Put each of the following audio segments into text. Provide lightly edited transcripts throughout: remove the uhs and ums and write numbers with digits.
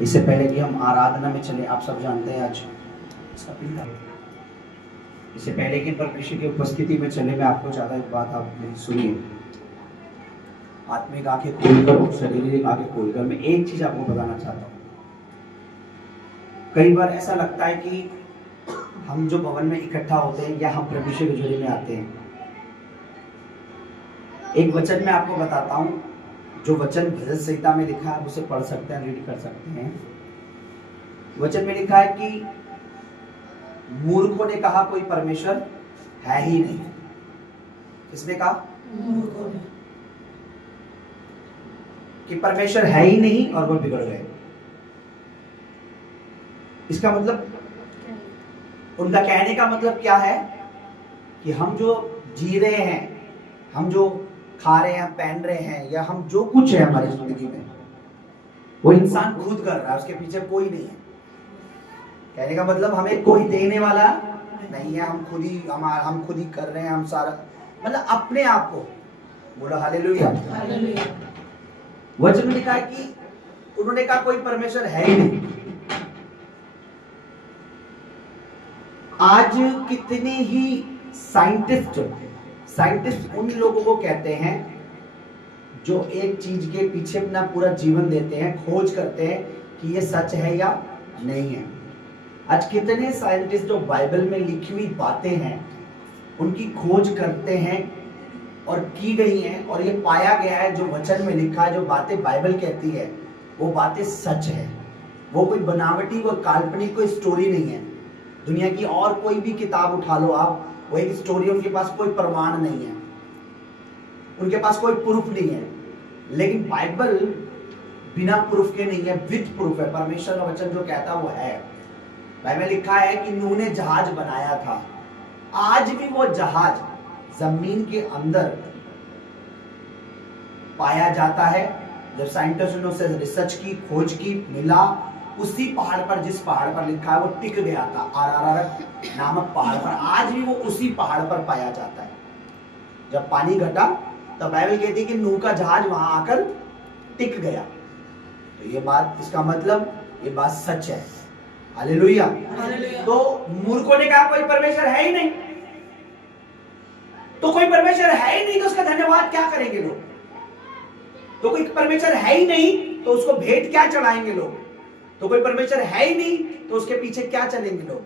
इससे पहले कि हम आराधना में चले, आप सब जानते हैं आज इससे पहले कि परमेश्वर की उपस्थिति में चले, मैं आपको चाहता एक बात आप मेरी सुनिए। आत्मिक आंखें खोलकर और शारीरिक आंखें खोलकर मैं एक चीज आपको बताना चाहता हूँ। कई बार ऐसा लगता है कि हम जो भवन में इकट्ठा होते हैं या हम परमेश्वर के जोड़े में आते हैं, एक वचन मैं आपको बताता हूँ, जो वचन भजन संहिता में लिखा है, आप उसे पढ़ सकते हैं, रीड कर सकते हैं। वचन में लिखा है कि मूर्खों ने कहा कोई परमेश्वर है ही नहीं। किसने कहा? मूर्खों ने, कि परमेश्वर है ही नहीं और वो बिगड़ गए। इसका मतलब, उनका कहने का मतलब क्या है कि हम जो जी रहे हैं, हम जो खा रहे हैं, पहन रहे हैं, या हम जो कुछ है हमारी जिंदगी में, वो इंसान खुद कर रहा है, उसके पीछे कोई नहीं है। कहने का मतलब हमें कोई देने वाला नहीं है, हम खुद ही कर रहे हैं, हम सारा मतलब अपने आप को। बोला हालेलुया। वचन में लिखा है कि उन्होंने कहा कोई परमेश्वर है ही नहीं। आज कितने ही साइंटिस्ट उन लोगों को कहते हैं जो एक चीज के पीछे अपना पूरा जीवन देते हैं, खोज करते हैं कि ये सच है या नहीं है। आज कितने साइंटिस्ट जो बाइबल में लिखी हुई बातें हैं उनकी खोज करते हैं और की गई हैं, और ये पाया गया है जो वचन में लिखा है, जो बातें बाइबल कहती है, वो बातें सच है। वो कोई बनावटी, कोई काल्पनिक, कोई स्टोरी नहीं है। दुनिया की और कोई भी किताब उठा लो आप, वो एक स्टोरी, उनके पास कोई प्रमाण नहीं है, उनके पास कोई प्रूफ नहीं है। लेकिन बाइबल बिना प्रूफ के नहीं है, विथ प्रूफ है। परमेश्वर का वचन जो कहता वो है। बाइबल लिखा है कि नूह ने जहाज बनाया था, आज भी वो जहाज जमीन के अंदर पाया जाता है। जब साइंटिस्ट ने उससे रिसर्च की, खोज की, मिला, उसी पहाड़ पर, जिस पहाड़ पर लिखा है वो टिक गया था, आरारत नामक पहाड़ पर, आज भी वो उसी पहाड़ पर पाया जाता है। जब पानी घटा तो बाइबल कहती है कि नूह का जहाज वहां आकर टिक गया। तो ये बात, इसका मतलब ये बात सच है। हालेलुया। तो मूर्खों ने कहा कोई परमेश्वर है ही नहीं। तो कोई परमेश्वर है ही नहीं तो उसका धन्यवाद क्या करेंगे लोग? तो कोई परमेश्वर है ही नहीं तो उसको भेंट क्या चढ़ाएंगे लोग? तो कोई परमेश्वर है ही नहीं तो उसके पीछे क्या चलेंगे लोग?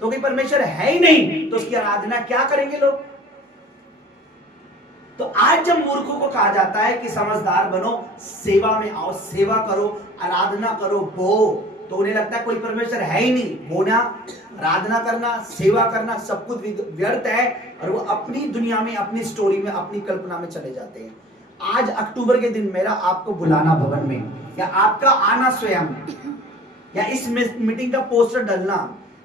तो कोई परमेश्वर है ही नहीं तो उसकी आराधना क्या करेंगे लोग? तो आज जब मूर्खों को कहा जाता है कि समझदार बनो, सेवा में आओ, सेवा करो, आराधना करो, बो, तो उन्हें लगता है कोई परमेश्वर है ही नहीं। बोना, आराधना करना, सेवा करना सब कुछ व्यर्थ है, और वो अपनी दुनिया में, अपनी स्टोरी में, अपनी कल्पना में चले जाते हैं। आज अक्टूबर के दिन मेरा आपको बुलाना भवन में, या आपका आना स्वयं, या इस मीटिंग का पोस्टर डलना,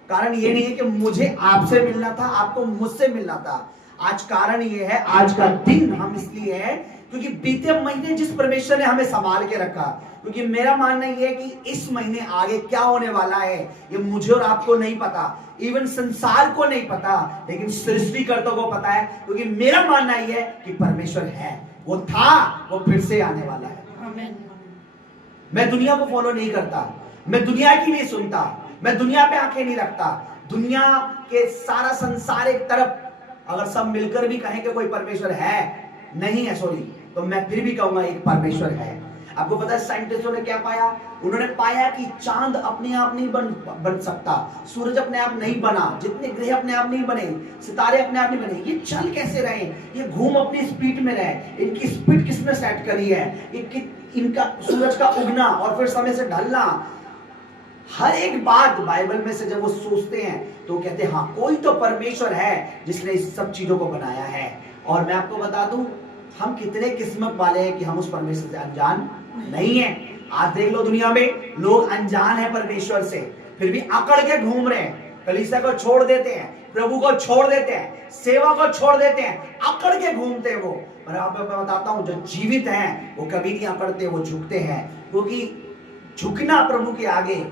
कारण ये नहीं है कि मुझे आपसे मिलना था, आपको मुझसे मिलना था। आज कारण ये है, आज का दिन हम इसलिए है क्योंकि बीते महीने जिस परमेश्वर ने हमें संभाल के रखा, क्योंकि मेरा मानना ये है कि इस महीने आगे क्या होने वाला है ये मुझे और आपको नहीं पता, इवन संसार को नहीं पता, लेकिन सृष्टिकर्ता को पता है। क्योंकि मेरा मानना ये है कि परमेश्वर है, वो था, वो फिर से आने वाला है। आमीन। मैं दुनिया को फॉलो नहीं करता, मैं दुनिया की नहीं सुनता, मैं दुनिया पे आंखें नहीं रखता। दुनिया के सारा संसार एक तरफ, अगर सब मिलकर भी कहें कि कोई परमेश्वर है, नहीं है, सॉरी, तो मैं फिर भी कहूंगा एक परमेश्वर है। आपको पता है साइंटिस्टों ने क्या पाया? उन्होंने पाया कि चांद अपने आप नहीं बन सकता, सूरज अपने आप नहीं बना, जितने ग्रह अपने आप नहीं बने, सितारे अपने आप नहीं बने, ये चल कैसे रहे, ये घूम अपनी स्पीड में रहे, इनकी स्पीड किसने सेट करी है, इनका सूरज का उगना और फिर समय से ढलना, हर एक बात बाइबल में से जब वो सोचते हैं तो कहते हैं हाँ, कोई तो परमेश्वर है जिसने इस सब चीजों को बनाया है। और मैं आपको बता दूं, हम कितने किस्मत वाले हैं कि हम उस परमेश्वर से अनजान नहीं है। आज देख लो, दुनिया में लोग अनजान है परमेश्वर से, फिर भी अकड़ के घूम रहे हैं, कलीसिया को छोड़ देते हैं, प्रभु को छोड़ देते हैं, सेवा को छोड़ देते हैं, अकड़ के घूमते हैं वो। और आपको मैं बताता हूं, जो जीवित हैं वो कभी नहीं अकड़ते, वो झुकते हैं, क्योंकि झुकना प्रभु के आगे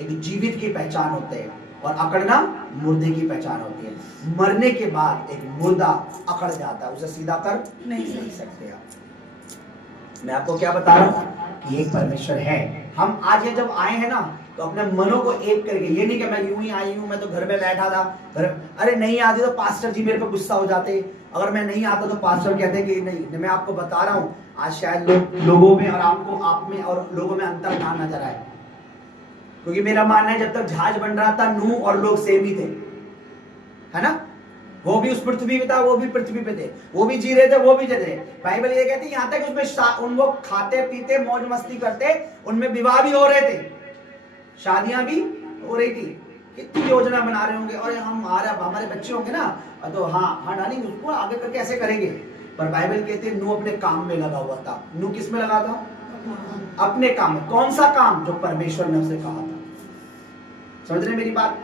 एक जीवित की पहचान होते हैं, और अकड़ना मुर्दे की पहचान होती है। मरने के बाद एक मुर्दा अकड़ जाता है, उसे सीधा कर नहीं सकते आप। मैं आपको क्या बता रहा हूं कि एक परमेश्वर है। हम आज ये जब आए हैं ना, तो अपने मनों को एक करके, ये नहीं कि मैं यूं ही आई हूं, मैं तो घर में बैठा था, अरे नहीं आती तो पास्टर जी मेरे पे गुस्सा हो जाते, अगर मैं नहीं आता तो पास्टर कहते कि नहीं, मैं आपको बता रहा हूं आज शायद लोगों में और आपको, आप में और लोगों में अंतर ना नजर आए, क्योंकि मेरा मानना है जब तक जहाज बन रहा था नूह और लोग सेम ही थे, है ना, वो भी उस पृथ्वी पे था, वो भी पृथ्वी पे थे, वो भी जी रहे थे, वो भी जी रहे। बाइबल ये कहती है यहाँ तक उसमें उन लोग खाते पीते मौज मस्ती करते, उनमें विवाह भी हो रहे थे, शादियां भी हो रही थी, कितनी योजना बना रहे होंगे, और हम हमारे बच्चे होंगे ना तो हाँ डालेंगे उसको, आगे करके ऐसे करेंगे। पर बाइबल कहते हैं नूह अपने काम में लगा हुआ था। नूह किस में लगा था? अपने काम में। कौन सा काम? जो परमेश्वर ने उसे कहा था। समझ रहे मेरी बात?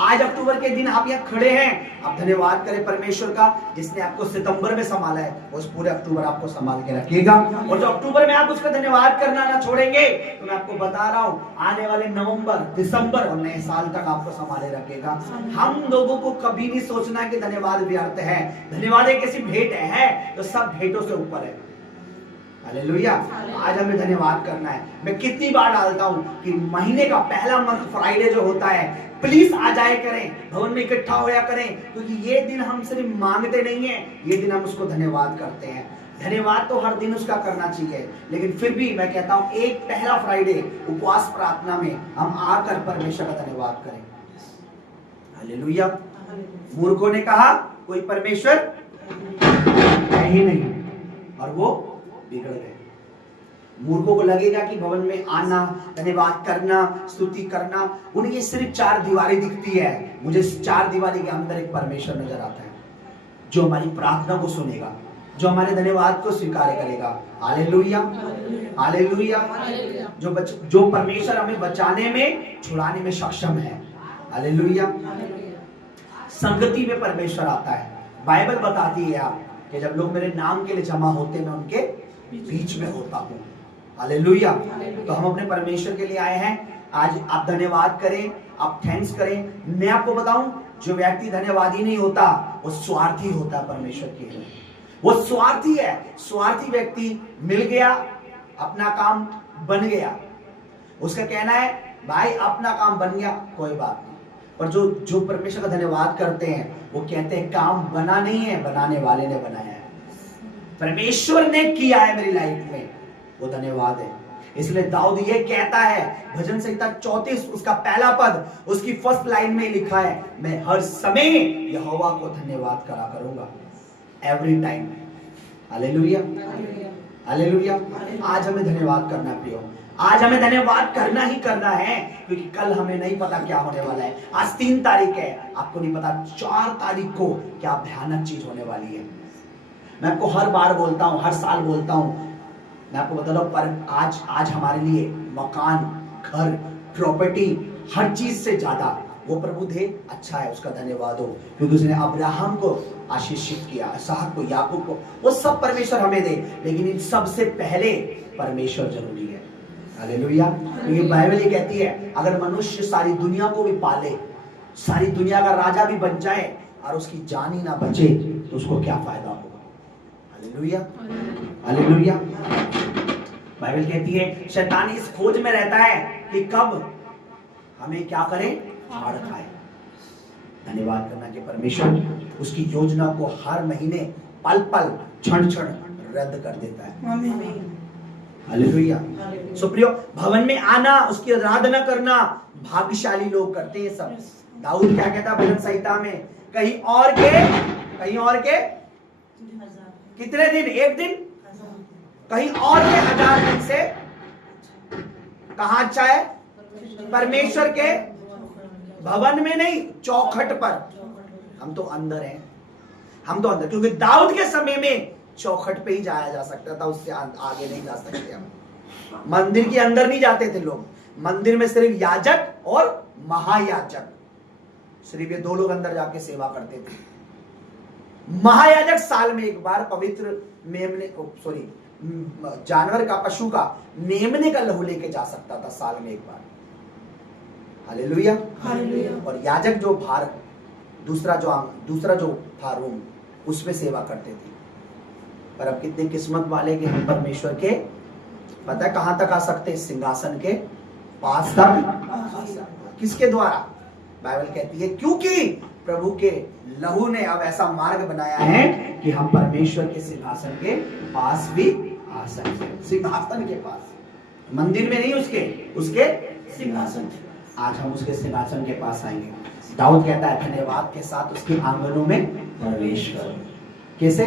आज अक्टूबर के दिन आप यहाँ खड़े हैं, आप धन्यवाद करें परमेश्वर का, जिसने आपको सितंबर में संभाला है, उस पूरे अक्टूबर आपको संभाल के रखेगा। और जो अक्टूबर में आप उसका धन्यवाद करना ना छोड़ेंगे, तो मैं आपको बता रहा हूं आने वाले नवंबर, दिसंबर और नए साल तक आपको संभाले रखेगा। हम लोगों को कभी नहीं सोचना कि धन्यवाद व्यर्थ है। धन्यवाद एक ऐसी भेंट है जो सब भेंटों से ऊपर है। हालेलुया। आज हमें धन्यवाद करना है। मैं कितनी बार डालता हूं कि महीने का पहला मंथ फ्राइडे जो होता है, प्लीज आ जाए करें, भवन में इकट्ठा होया करें, क्योंकि ये दिन हम सिर्फ मांगते नहीं है, ये दिन हम उसको धन्यवाद करते हैं। धन्यवाद तो हर दिन उसका करना चाहिए, लेकिन फिर भी मैं कहता हूं एक पहला फ्राइडे उपवास प्रार्थना में हम आकर परमेश्वर का धन्यवाद करें। हालेलुया। मूर्खों ने कहा कोई परमेश्वर है ही नहीं, और वो बिगड़ गए। मूर्खों को लगेगा कि भवन में आना, धन्यवाद करना, स्तुति करना, उन्हें ये सिर्फ चार दीवारी दिखती है। मुझे चार दीवारी के अंदर एक परमेश्वर नजर आता है, जो हमारी प्रार्थना को सुनेगा, जो हमारे धन्यवाद को स्वीकार करेगा। Hallelujah, hallelujah. जो परमेश्वर हमें बचाने में, छुड़ाने में सक्षम है। हालेलुया। संगति में परमेश्वर आता है। बाइबल बताती है आप कि जब लोग मेरे नाम के लिए जमा होते, मैं उनके बीच में होता हूं। हालेलुया। तो हम अपने परमेश्वर के लिए आए हैं। आज आप धन्यवाद करें, आप थैंक्स करें। मैं आपको बताऊं, जो व्यक्ति धन्यवादी नहीं होता वो स्वार्थी होता है परमेश्वर के लिए। वो स्वार्थी है। स्वार्थी व्यक्ति मिल गया, अपना काम बन गया, उसका कहना है भाई अपना काम बन गया कोई बात नहीं। पर जो परमेश्वर का धन्यवाद करते हैं वो कहते हैं काम बना नहीं है, बनाने वाले ने बनाया है, परमेश्वर ने किया है मेरी लाइफ में, वो धन्यवाद है। इसलिए दाऊद ये कहता है, भजन संहिता 34 उसका पहला पद, उसकी फर्स्ट लाइन में लिखा है, मैं हर समय यहोवा को धन्यवाद करा करूंगा, एवरी टाइम। Hallelujah, hallelujah. आज हमें धन्यवाद करना प्रियो, आज हमें धन्यवाद करना ही करना है, क्योंकि कल हमें नहीं पता क्या होने वाला है। आज 3 तारीख है, आपको नहीं पता 4 तारीख को क्या भयानक चीज होने वाली है। मैं आपको हर बार बोलता हूं, हर साल बोलता हूं, मैं आपको बता रहा हूं, पर आज हमारे लिए मकान, घर, प्रॉपर्टी, हर चीज से ज्यादा वो प्रभु दे अच्छा है, उसका धन्यवाद हो, क्योंकि उसने अब्राहम को आशीषित किया, इसहाक को, याकूब को, वो सब परमेश्वर हमें दे, लेकिन इन सबसे पहले परमेश्वर जरूरी है। हालेलुया। क्योंकि बाइबल ये कहती है अगर मनुष्य सारी दुनिया को भी पाले, सारी दुनिया का राजा भी बन जाए और उसकी जान ही ना बचे, तो उसको क्या फायदा होगा। Hallelujah, hallelujah. बाइबल कहती है शैतान इस खोज में रहता है कि कब हमें क्या करे, फाड़ खाए। धन्यवाद करना कि परमेश्वर उसकी योजना को हर महीने, पल पल, क्षण क्षण रद्द कर देता है। हालेलुया। सो प्रियो, भवन में आना, उसकी आराधना करना भाग्यशाली लोग करते हैं सब। दाऊद क्या कहता भजन संहिता में, कहीं और के कितने दिन, एक दिन, कहीं और के 1000 दिन से कहां अच्छा है, परमेश्वर के भवन में नहीं, चौखट पर। हम तो अंदर हैं, हम तो अंदर, क्योंकि दाऊद के समय में चौखट पे ही जाया जा सकता था, उससे आगे नहीं जा सकते हम। मंदिर के अंदर नहीं जाते थे लोग, मंदिर में सिर्फ याजक और महायाजक, सिर्फ ये 2 लोग अंदर जाके सेवा करते थे। महायाजक साल में एक बार पवित्र मेमने, जानवर का, पशु का, मेमने का लहू लेके जा सकता था साल में एक बार। Hallelujah, hallelujah. और याजक जो बाहर दूसरा जो था रूम, उसमें सेवा करते थे। पर अब कितने किस्मत वाले कि हम परमेश्वर के पता है कहां तक आ सकते? सिंहासन के पास तक। किसके द्वारा? बाइबल कहती है क्योंकि प्रभु के लहू ने अब ऐसा मार्ग बनाया है कि हम परमेश्वर के सिंहासन के पास भी आ सकते हैं। सिंहासन के पास, मंदिर में नहीं, उसके सिंहासन के पास। आज हम उसके सिंहासन के पास आएंगे। दाऊद कहता है धन्यवाद के साथ उसके आंगनों में प्रवेश करो। कैसे?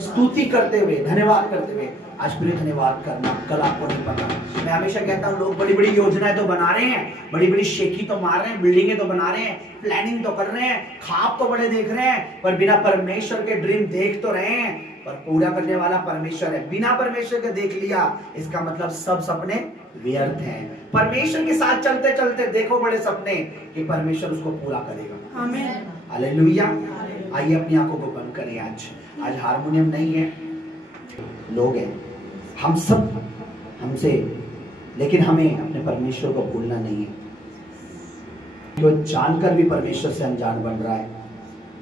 स्तुति करते हुए, धन्यवाद करते हुए। आज पूरे धन्यवाद करना, कल आपको नहीं पता। मैं हमेशा कहता हूँ लोग बड़ी बड़ी योजनाएं तो बना रहे हैं, बड़ी बड़ी शेखी तो मार रहे हैं, बिल्डिंगें तो बना रहे हैं, प्लानिंग तो कर रहे हैं, ख्वाब तो बड़े देख रहे हैं, पर बिना परमेश्वर के ड्रीम देख तो रहे हैं, पर पूरा करने वाला परमेश्वर है। बिना परमेश्वर के देख लिया इसका मतलब सब सपने व्यर्थ हैं। परमेश्वर के साथ चलते चलते देखो बड़े सपने कि परमेश्वर उसको पूरा करेगा। आमीन, हालेलुया। आइए अपनी आंखों को बंद करें। आज हारमोनियम नहीं है, लोग हैं, हम सब हमसे, लेकिन हमें अपने परमेश्वर को भूलना नहीं है। जो जानकर भी परमेश्वर से अनजान बन रहा है,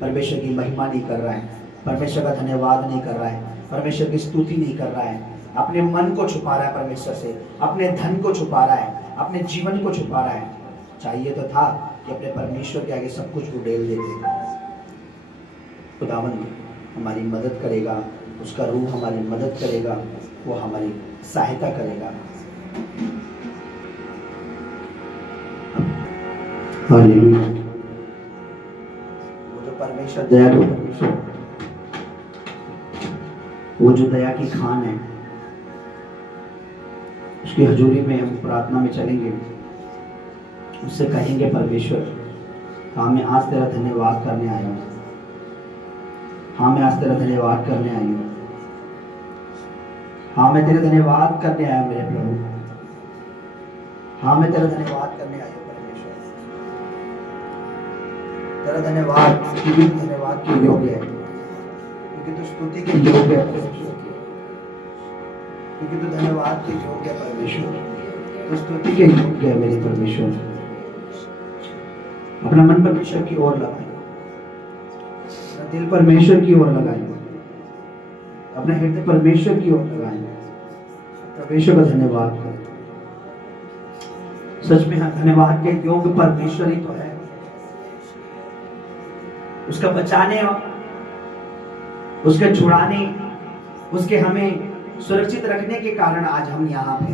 परमेश्वर की महिमा नहीं कर रहा है, परमेश्वर का धन्यवाद नहीं कर रहा है, परमेश्वर की स्तुति नहीं कर रहा है, अपने मन को छुपा रहा है परमेश्वर से, अपने धन को छुपा रहा है, अपने जीवन को छुपा रहा है। चाहिए तो था कि अपने परमेश्वर के आगे सब कुछ उड़ेल देते। खुदावंद हमारी मदद करेगा, उसका रूह हमारी मदद करेगा, वो हमारी सहायता करेगा। हालेलुया। वो जो परमेश्वर दयालु परमेश्वर, वो जो दया की खान है, उसकी हजूरी में हम प्रार्थना में चलेंगे, उससे कहेंगे परमेश्वर हाँ मैं आज तेरा धन्यवाद करने आया हूँ, हाँ मैं आज तेरा धन्यवाद करने आई हूँ, हाँ मैं तेरा धन्यवाद करने आया हूँ मेरे प्रभु, हाँ मैं तेरा धन्यवाद करने आया हूँ परमेश्वर, तेरा धन्यवाद क्योंकि धन्यवाद के योग्य है, क्योंकि तू स्तुति के योग्य है परमेश्वर, क्योंकि तू धन्यवाद के योग्य है परमेश्वर, तू स्तुति के योग्य है मेरे परमेश्वर। अपना मन परमेश्वर की ओर लगाए, अपना दिल परमेश्वर की ओर लगाए, अपना हृदय परमेश्वर की ओर लगाए, परमेश्वर का धन्यवाद करें। सच में हाँ, धन्यवाद के योग्य परमेश्वर ही तो है। उसका बचाने और उसके छुड़ाने, उसके हमें सुरक्षित रखने के कारण आज हम यहाँ पे,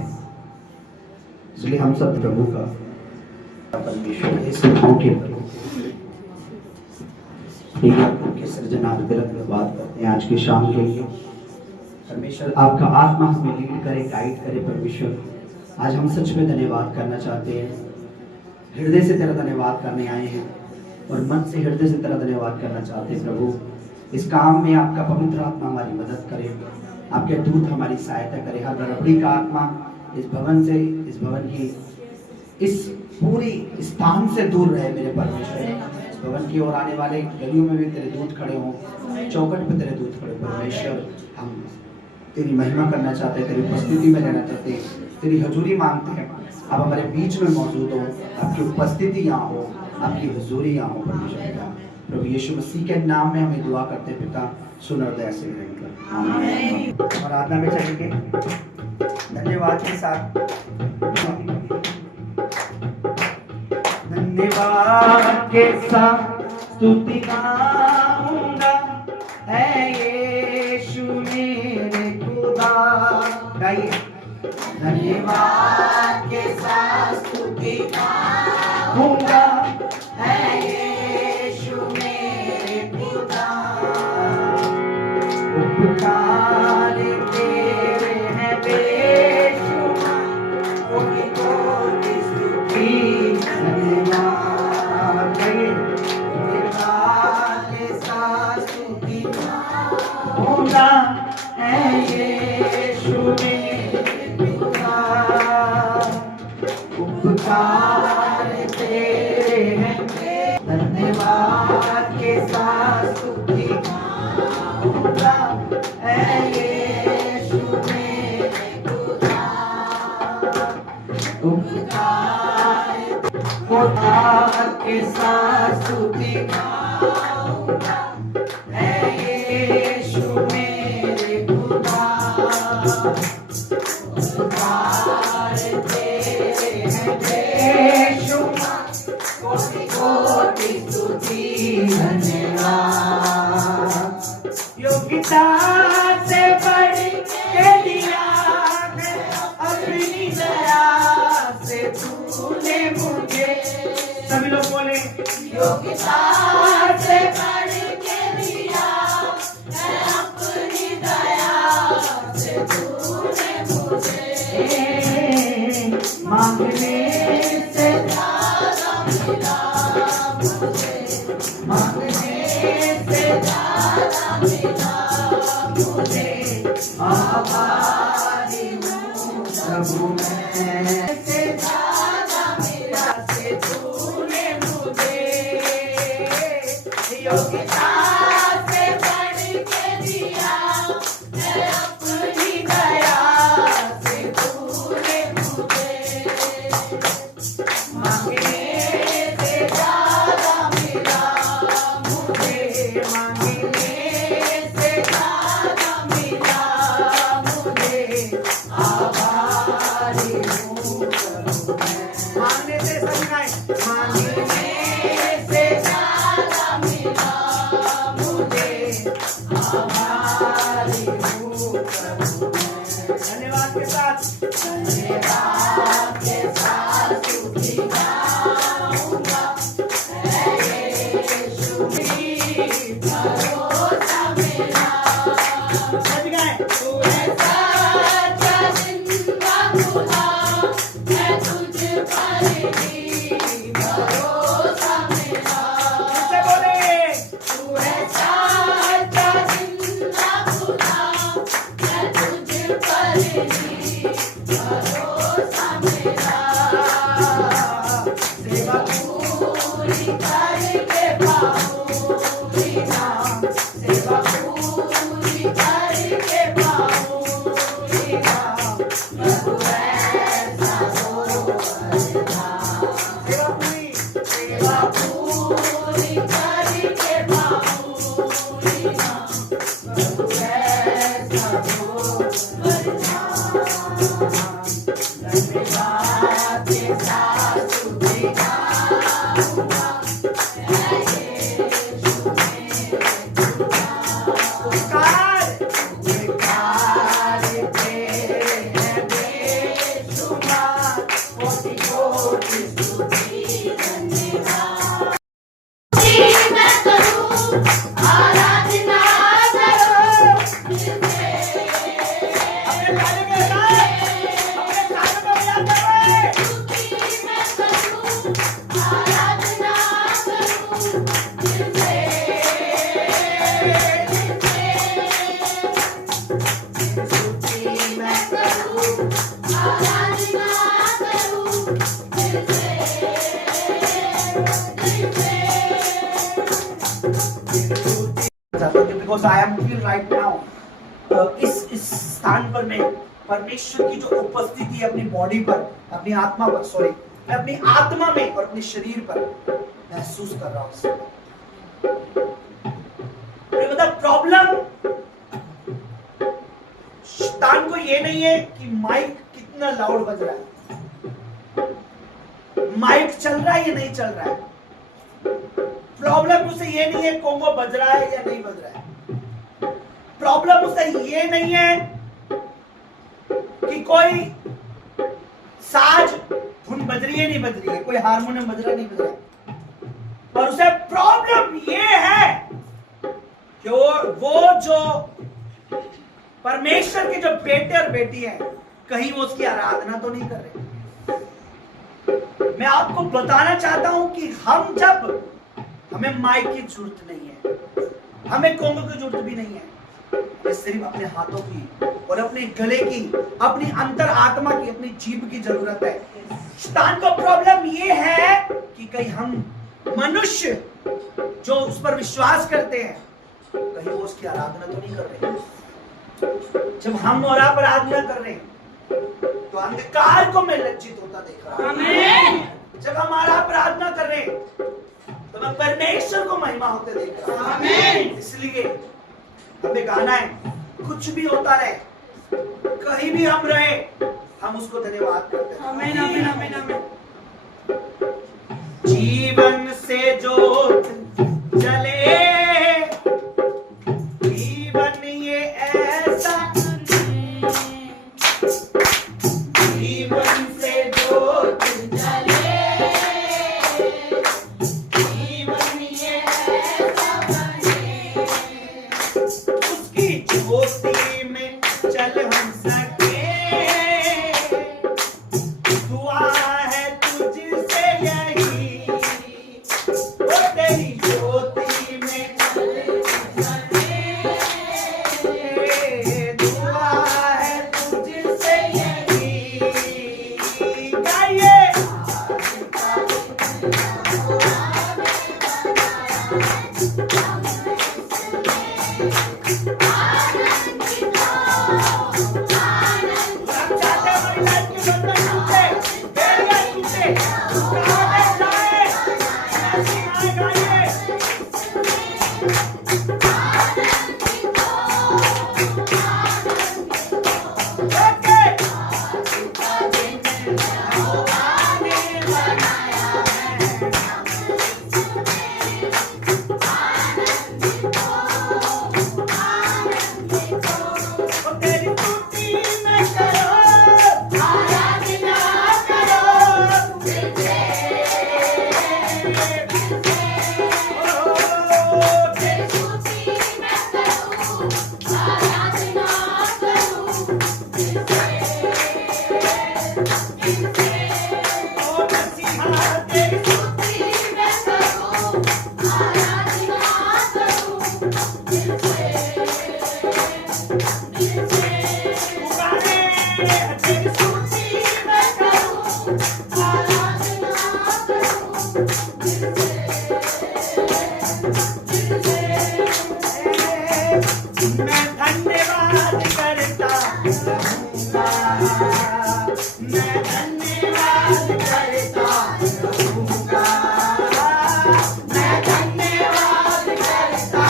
इसलिए हम सब प्रभु का परमेश्वर के सृजनात्मक धन्यवाद करते हैं आज की शाम के लिए। परमेश्वर आपका आत्मा हमें लीड करे, गाइड करे परमेश्वर। आज हम सच में धन्यवाद करना चाहते हैं, हृदय से तेरा धन्यवाद करने आए हैं और मन से हृदय से तेरा धन्यवाद करना चाहते हैं प्रभु। इस काम में आपका पवित्र आत्मा हमारी मदद करे, आपके दूत हमारी सहायता करे। हर गड़बड़ी का आत्मा इस भवन से, इस भवन की इस पूरी स्थान से दूर रहे मेरे परमेश्वर। इस भवन की ओर आने वाले गलियों में भी तेरे दूत खड़े हों, चौखट पे तेरे दूत खड़े परमेश्वर। हम तेरी महिमा करना चाहते हैं, तेरी उपस्थिति में रहना चाहते हैं, तेरी हजूरी मांगते हैं। आप हमारे बीच में मौजूद हो, आपकी उपस्थिति यहाँ हो, आपकी हजूरी यहाँ हो परमेश्वर। प्रभु यीशु मसीह के नाम में हमें दुआ करते हैं पिता, सुन और दया से ग्रहण कर। आमीन। और आराधना में चलेंगे धन्यवाद के साथ। धन्यवाद के साथ स्तुति गाऊंगा, है यीशु मेरे खुदा। गाइए। धन्यवाद के साथ स्तुति गाऊंगा, है यीशु मेरे खुदा। उपकार तेरे हैं बेशुमार, उनकी स्तुति धन्यवाद। धन्यवाद के साथ स्तुति गाऊंगा, है यीशु मेरे खुदा। उपकार तेरे हैं, धन्यवाद के साथ स्तुति गाऊंगा, है यीशु मेरे खुदा। उपकार के साथ स्तुति गाऊंगा, है यीशु मेरे खुदा। योगिता से बढ़ के दिया है अपनी दया से तूने मुझे। सभी लोग बोले योगिता से बढ़ के दिया है अपनी दया से तूने मुझे। मांगने से ज्यादा मिला मुझे, मांगने से ज्यादा मिला मुझे। आभारी हूँ प्रभु मैं, से ज्यादा मिला से तूने मुझे। योगिता से बढ़ के दिया है अपनी दया से तूने मुझे। मांगने से ज्यादा मिला मुझे, मांगने से ज्यादा मिला मुझे। आभारी हूँ प्रभु मैं। मांगने से समझाए, मांगने से ज्यादा मिला मुझे। आभारी हूँ प्रभु मैं। धन्यवाद के साथ, धन्यवाद के साथ स्तुति गाऊंगा। मैं यीशु की भरोसा मेरा। समझ गए? तू है सच्चा जिंदा खुदा, मैं तुझ पर ही भरोसा मेरा। किससे बोले? तू है सच्चा जिंदा खुदा, मैं तुझ पर ही भरोसा मेरा। सेवा पूरी करके पाऊंगी ना, सेवा पूरी करके पाऊंगी ना। प्रभु ऐसा हो करना। सेवा पूरी करके पाऊंगी ना। प्रभु ऐसा हो करना। धन्यवाद के साथ स्तुति गाऊंगा। मैं यीशु में जुड़ा। पुकार पे है बेशुमार, कोटि कोटि स्तुति धन्यवाद। मैं करूं आराधना करूं अपने गाने के साथ, अपने गाने को याद करो। मैं करूं आराधना करूं जिसे मैं करूं आराधना करूं because I am here right now. इस स्थान पर मैं परमेश्वर की जो उपस्थिति है अपनी बॉडी पर, अपनी आत्मा पर, सॉरी, मैं अपनी आत्मा में और अपने शरीर पर महसूस कर रहा हूं। मतलब प्रॉब्लम शैतान को ये नहीं है कि माइक कितना लाउड बज रहा है, माइक चल रहा है या नहीं चल रहा है। प्रॉब्लम उसे ये नहीं है कोंगो बज रहा है या नहीं बज रहा है। प्रॉब्लम उसे ये नहीं है कि कोई साज धुन बज रही है नहीं बज रही है, कोई हारमोनियम बज रहा है नहीं बज रहा है। और उसे प्रॉब्लम ये है कि वो जो परमेश्वर के जो बेटे और बेटी हैं, कहीं वो उसकी आराधना तो नहीं कर रहे। मैं आपको बताना चाहता हूं कि हम जब, हमें माइक की जरूरत नहीं है, हमें कोंगो की जरूरत भी नहीं है, हमें सिर्फ अपने हाथों की और अपने गले की, अपनी अंतर आत्मा की, अपनी जीभ की जरूरत है। शैतान को प्रॉब्लम ये है कि कहीं हम मनुष्य जो उस पर विश्वास करते हैं, कहीं वो उसकी आराधना तो नहीं कर रहे। जब हम और आप आराधना कर रहे हैं तो अंधकार को मैं लज्जित होता देख रहा हूं। जब हम आराधना कर रहे हैं तो मैं परमेश्वर को महिमा होते देख रहा हूं। इसलिए हमें गाना है, कुछ भी होता रहे, कहीं भी हम रहे, हम उसको धन्यवाद करते हैं। आमीन आमीन आमीन आमीन। जीवन से जोत जले, जीवन ये ऐसा, जीवन से जोत जले, जीवन ये ऐसा बने, उसकी ज्योति में चल हम सके, दुआ है तुझसे यही, वो तेरी ज्योति में चल सके, दुआ है तुझसे यही। गाइए हम चाहते हैं हमारी लाइफ के बंधन टूटे, बेड़ियां टूटे, रुकावटें जाए, ऐसी आए गाइए। ओके। ओ तेरी स्तुति में करो, आराधना करो, ओ तेरी ओ मसीहा तेरी पुकारे, तेरी स्तुति में करूं, मैं धन्यवाद करता रहूंगा, मैं धन्यवाद करता रहूंगा, मैं धन्यवाद करता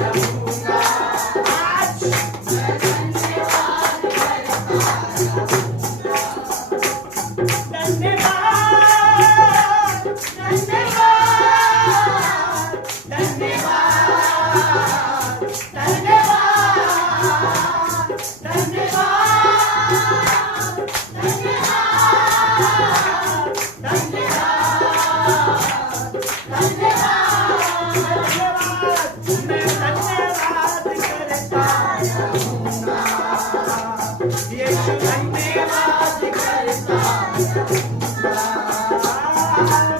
रहूंगा। आज धन्यवाद, धन्यवाद, धन्यवाद, धन्यवाद, धन्यवाद, धन्यवाद, धन्यवाद, धन्यवाद, मैं धन्यवाद करता रहूंगा, यीशु धन्यवाद करता रहूंगा,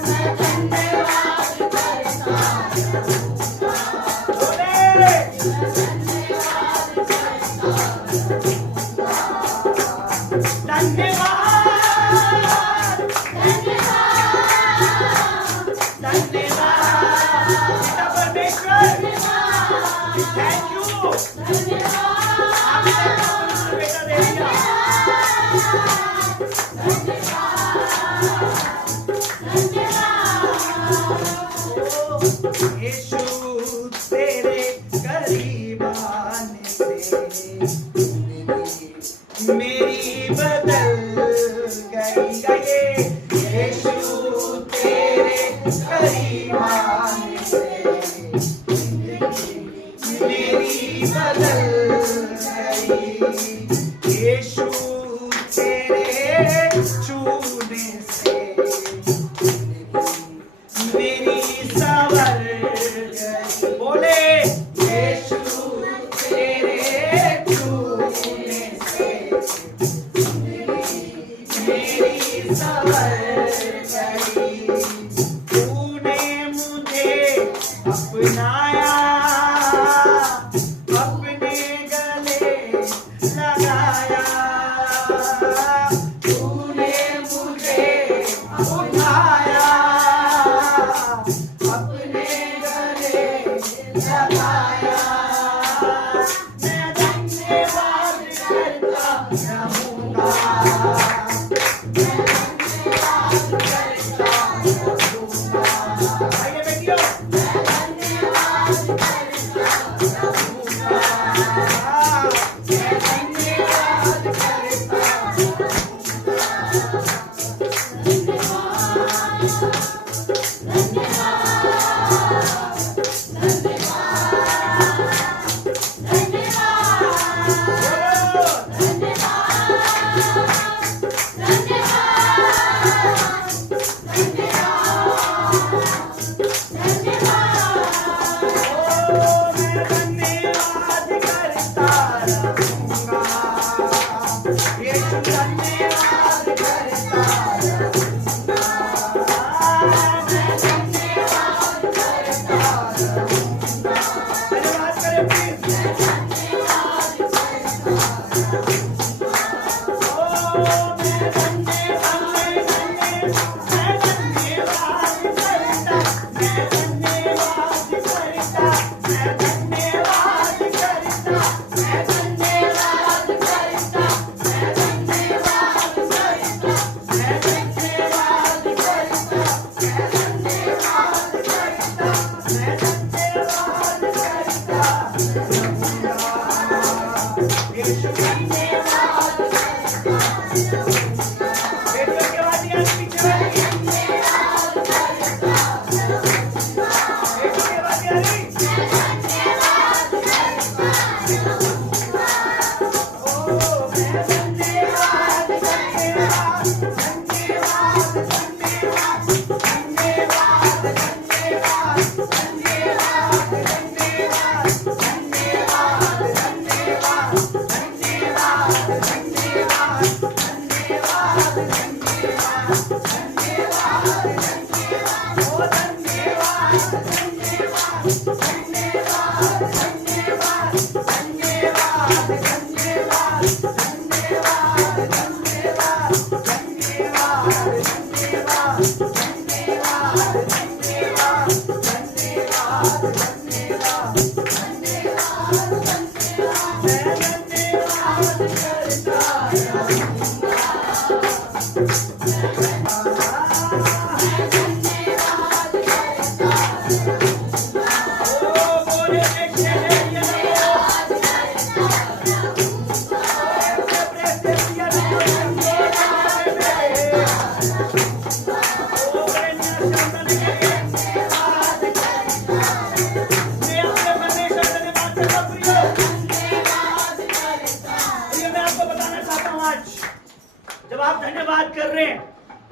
मैं धन्यवाद करता रहूंगा। बोले धन्यवाद, धन्यवाद, धन्यवाद, पिता परमेश्वर, थैंक यू, आपने अपना पवित्र बेटा दे दिया। यीशु तेरे करीब आने से मेरी बदल गई गए, यीशु तेरे करीब आने से मेरी बदल गई, यीशु तेरे छूने से मेरी सवर गई। बोले यीशु तेरे छूने से मेरी सवर गई, तूने मुझे अपनाया, अपने गले लगाया, तूने मुझे उठाया, अपने गले लगाया, मैं धन्यवाद करता रहूंगा, मैं धन्यवाद करता जब आप धन्यवाद कर रहे हैं,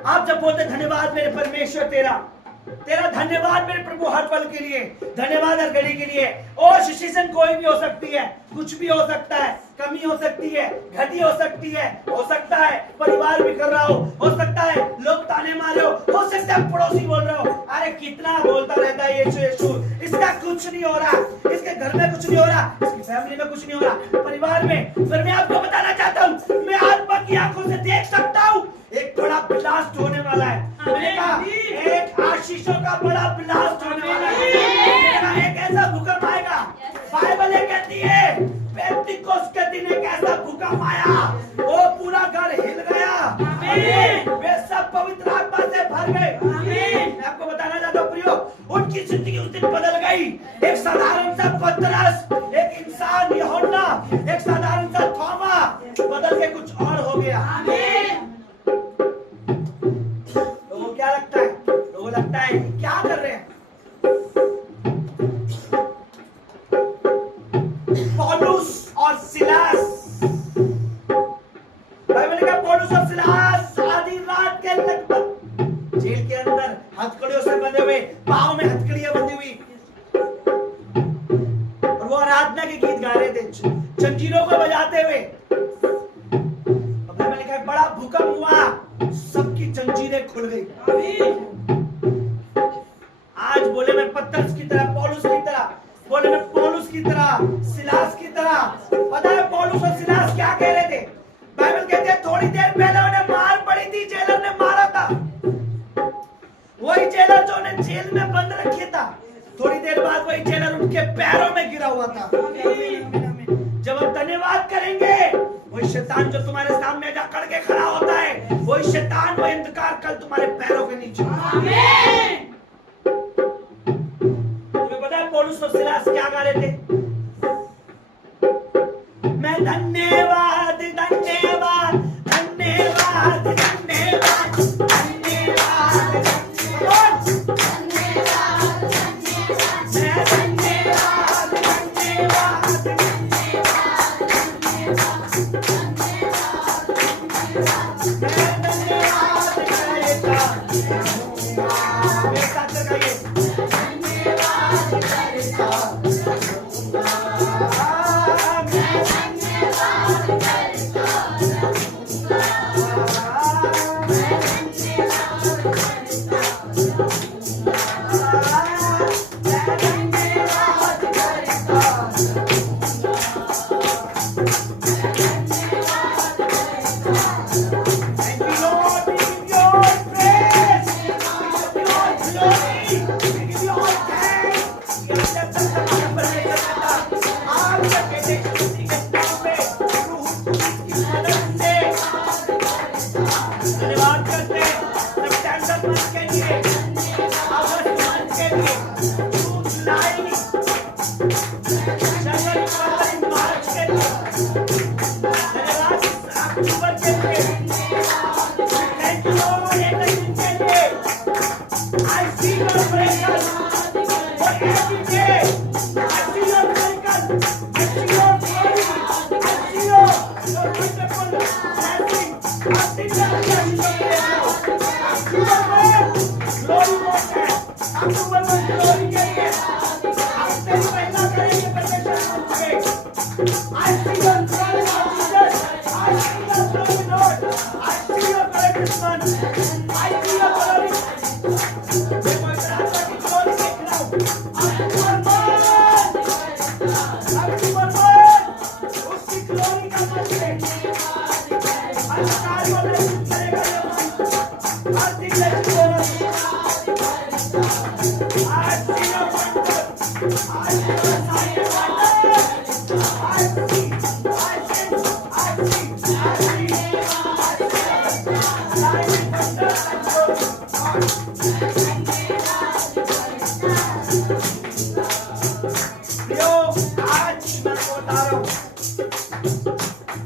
आप जब बोलते धन्यवाद मेरे परमेश्वर तेरा धन्यवाद मेरे प्रभु हर पल के लिए, धन्यवाद हर घड़ी के लिए। और सीजन कोई भी हो सकती है, कुछ भी हो सकता है, कमी हो सकती है, घटी हो सकता है परिवार भी कर रहा हो सकता है लोग ताने मारे हो सकता है पड़ोसी बोल रहे हो, अरे कितना बोलता रहता है यीशु, इसका कुछ नहीं हो रहा, इसके घर में कुछ नहीं हो रहा, इसकी फैमिली में कुछ नहीं हो रहा, परिवार में। पर मैं आपको बताना चाहता हूँ, मैं आत्मा की आंखों से देख सकता हूँ एक बड़ा ब्लास्ट होने वाला है। मैंने कहा एक आशीषों का बड़ा ब्लास्ट होने वाला है, एक ऐसा भूकंप आएगा। बाइबल ये कहती है पेंटिकोस्त के दिन एक ऐसा भूकंप आया, वो पूरा घर हिल गया, वे सब पवित्र आत्मा से भर गए। मैं आपको बताना चाहता हूँ प्रियो, उनकी जिंदगी उस दिन बदल गई। एक साधारण सा पतरस, एक इंसान यूहन्ना, एक साधारण सा थोमा बदल के कुछ और हो गया। लोगों क्या लगता है, लोगों लगता है क्या कर रहे हैं। पौलुस और सिलास, बाइबल में पौलुस और सिलास आधी रात के लगभग जेल के अंदर हथकड़ियों से बंधे हुए, पांव में हथकड़ियां बंधी हुई, और वो आराधना के गीत गा रहे थे जंजीरों को बजाते हुए। बाइबल में लिखा है बड़ा भूकंप हुआ, सबकी जंजीरें खुल गई। आज बोले मैं पतरस की तरह, पौलुस की तरह, बोले मैं पौलुस की तरह, सिलास की तरह। पता है पौलुस और सिलास क्या कह रहे थे? बाइबल कहते हैं थोड़ी देर पहले उन्हें मार पड़ी थी, जेलर ने मारा था, वही जेलर जो उन्हें जेल में बंद रखे था, थोड़ी देर बाद वही जेलर उनके पैरों में गिरा हुआ था। जब हम धन्यवाद करेंगे, वही शैतान जो तुम्हारे सामने जाकर के खड़ा होता है, वही शैतान, वही अंधकार कल तुम्हारे पैरों के नीचे। तुम्हें पता है पौलुस और सिलास क्या गा रहे थे? मैं धन्यवाद धन्यवाद धन्यवाद धन्यवाद धन्यवाद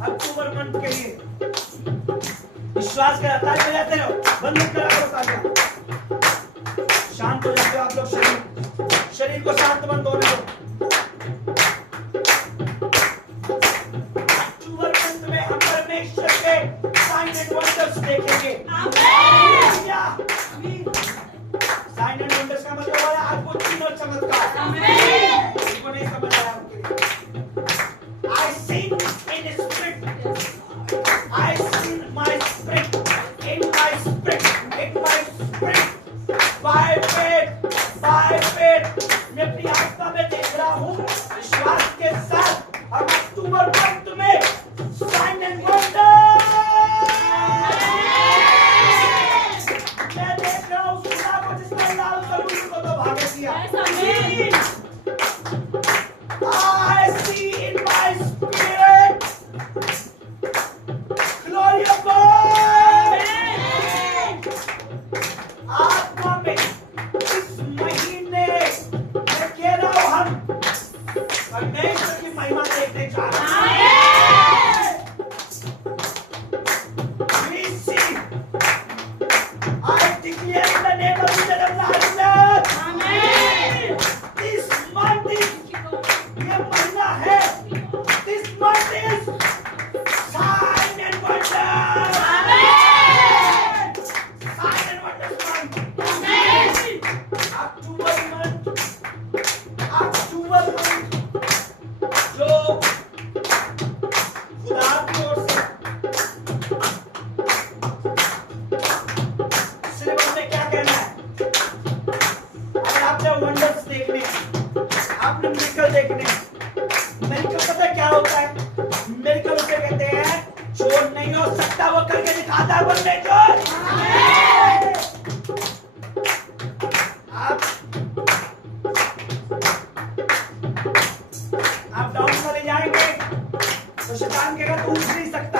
अक्टूबर मंथ के लिए विश्वास करा, ताली बजाते रहो, बंद मत करा करो तालियां। शांत हो जाते हो आप लोग, शरीर को शांत बंद होने दो। अक्टूबर मंथ में हम परमेश्वर के साइन एंड वंडर्स देखेंगे। साइन एंड वंडर्स का मतलब है अद्भुत चिन्ह और चमत्कार। इनको नहीं समझ आया I sing in spirit. I sing my spirit. In my spirit. In my spirit. By faith. मैं अपनी आत्मा में देख रहा हूँ विश्वास के साथ हम अक्टूबर मंथ में साइन एंड वंडर मैं देख रहा हूँ। सुना को जिसने लाल कबूतर को तो भागे दिया। I see in my spirit glory of God. आत्मा में इस महीने मैं कह रहा हूँ हम परमेश्वर की महिमा देखने जा रहे हैं। We see. I declare in the name of Jesus of Nazareth. This month is ये महीना है। This month is sign and wonder. Sign and wonder month. October month जो खुदा की ओर से सिर्फ हमें क्या कहना है? अगर आपने वंडर्स देखने, आपने मिरेकल देखने, मिरेकल पता है क्या होता है? मिरेकल उसे कहते हैं जो नहीं हो सकता वो करके दिखाता है परमेश्वर। आप डाउन चले जाएंगे तो शैतान कहेगा तू उठ नहीं सकता।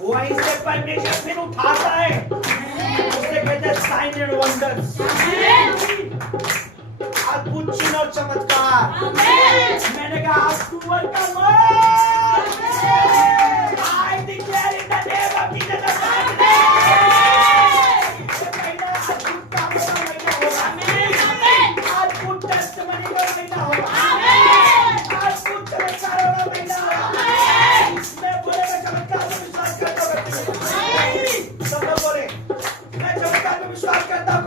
वहीं से परमेश्वर फिर उठाता है, उसे कहते हैं साइन एंड वंडर्स। अद्भुत चिन्ह और चमत्कार। मैंने कहा अक्टूबर का month I declare in the name of Jesus of Nazareth। अद्भुत टेस्टिमनी का महीना होगा। अद्भुत चमत्कार वाला महीना होगा। मैं बोले मैं चमत्कार में विश्वास करता हूँ। सब लोग बोले मैं चमत्कार में विश्वास करता हूँ।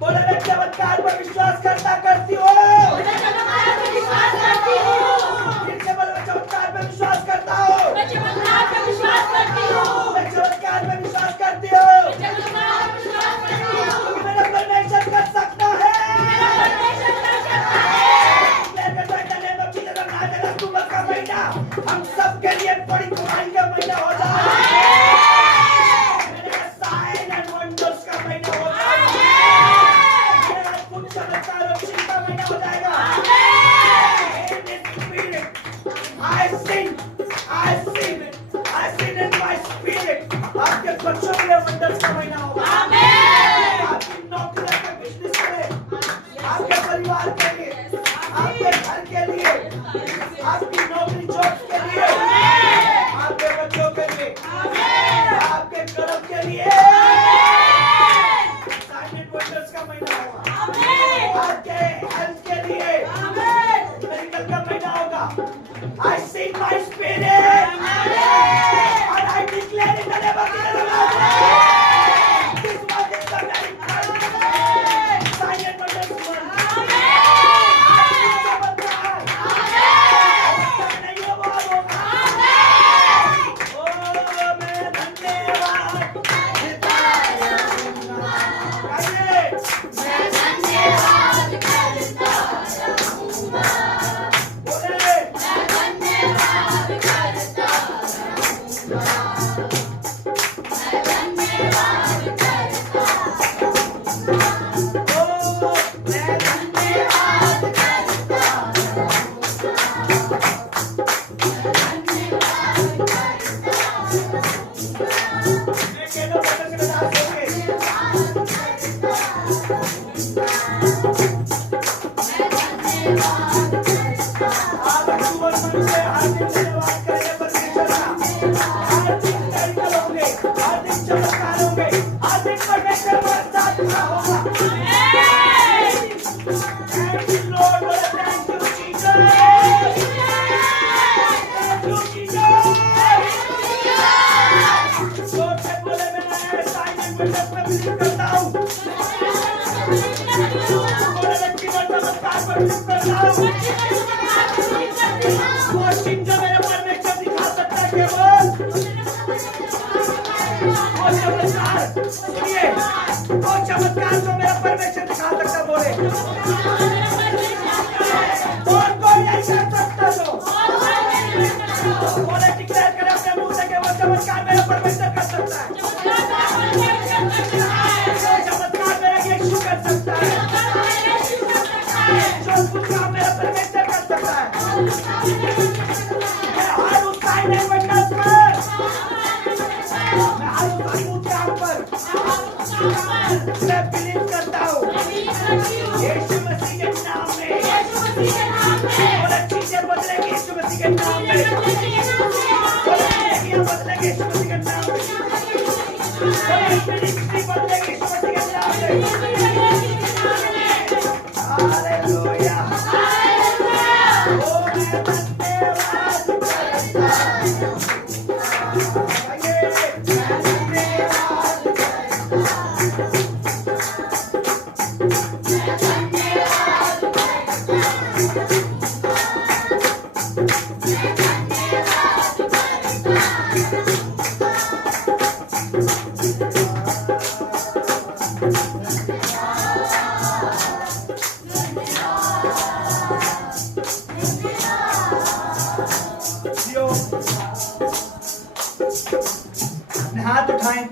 बोले मैं चमत्कार पर विश्वास करती हूँ। फिर से बोले मैं चमत्कार पर विश्वास करता हूँ। मैं चमत्कार पर विश्वास करती हूँ। क्योंकि मेरा परमेश्वर कर सकता है। अक्टूबर का महीना हम सबके लिए बड़ी कमाई का महीना हो जाए। आपके बच्चों के लिए वंडर्स का महीना होगा। आपकी नौकरी, आपके बिजनेस के लिए, आपके परिवार के लिए, आपके घर के लिए, आपकी नौकरी जॉब के लिए, आपके बच्चों के लिए, आपके कर्म के लिए साइन एंड वंडर्स का महीना होगा। आपके हेल्थ के लिए मेडिकल का महीना होगा। I sing my spirit and I declare in the name of Jesus। चमत्कार जो मेरा परमेश्वर दिखा सकता बोले बोले डिक्लेयर करे अपने मुंह से कि वो चमत्कार मेरा परमेश्वर कर सकता है, चमत्कार मेरा यीशु कर सकता है, जो कुछ काम मेरा परमेश्वर कर सकता है। मैं हर उस साइन नहीं बनना पर मैं हर उस काम पर मैं बिलीव करता हूँ यीशु मसीह के नाम में और चीजें बदलेंगी यीशु मसीह के नाम में, बदलेंगे यीशु मसीह के नाम में, बदलेंगे यीशु मसीह के नाम में। हालेलुया। ओ मैं धन्यवाद करता हूँ। हाथ उठाएं।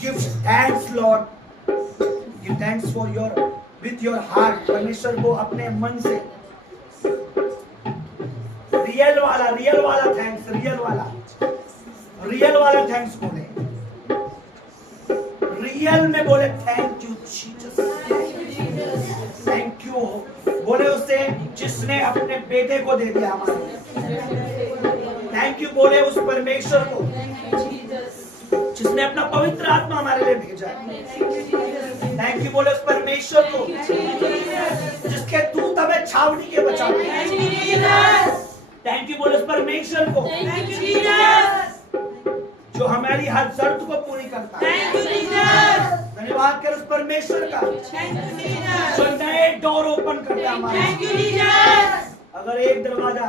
Give thanks Lord, give thanks for your with your heart. परमेश्वर को अपने मन से रियल वाला थैंक्स, रियल वाला थैंक्स बोले, रियल में बोले thank you Jesus, thank you बोले उससे जिसने अपने बेटे को दे दिया हमारे। थैंक यू बोले उस परमेश्वर को जिसने अपना पवित्र आत्मा हमारे लिए भेजा है। थैंक यू बोले उस परमेश्वर को जिसके दूत हमें छावनी के बचाते हैं। थैंक यू बोले उस परमेश्वर को जो हमारी हर जरूरत को पूरी करता है। धन्यवाद कर उस परमेश्वर का जो नए डोर ओपन करता है हमारे। अगर एक दरवाजा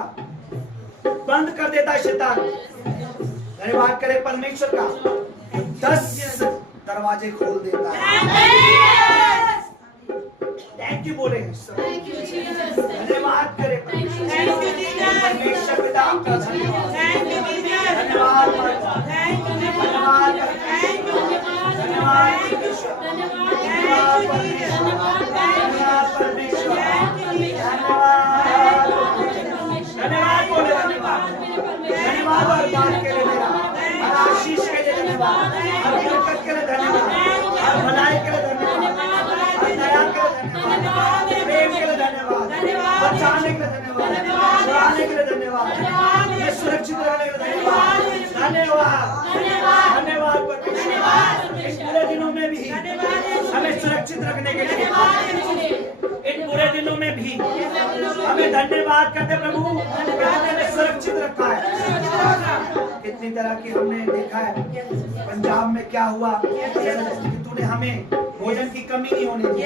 बंद कर देता है शैतान, धन्यवाद करे परमेश्वर का 10 दरवाजे खोल देता है। थैंक यू बोले, धन्यवाद करे परमेश्वर पिता आपका धन्यवाद, धन्यवाद धन्यवाद और बात के लिए मेरा और आशीष के लिए धन्यवाद और बरकत के लिए धन्यवाद और भलाई के लिए धन्यवाद और दया के लिए धन्यवाद, प्रेम के लिए धन्यवाद, बचाने के लिए धन्यवाद, छुड़ाने के लिए धन्यवाद, ये सुरक्षित रहने के लिए धन्यवाद, धन्यवाद धन्यवाद इन पूरे दिनों में भी हमें सुरक्षित रखने के लिए, इन पूरे दिनों में भी हमें धन्यवाद करते प्रभु हमें सुरक्षित रखा है। कितनी तरह की हमने देखा है पंजाब में क्या हुआ, तूने हमें भोजन की कमी नहीं होने दी,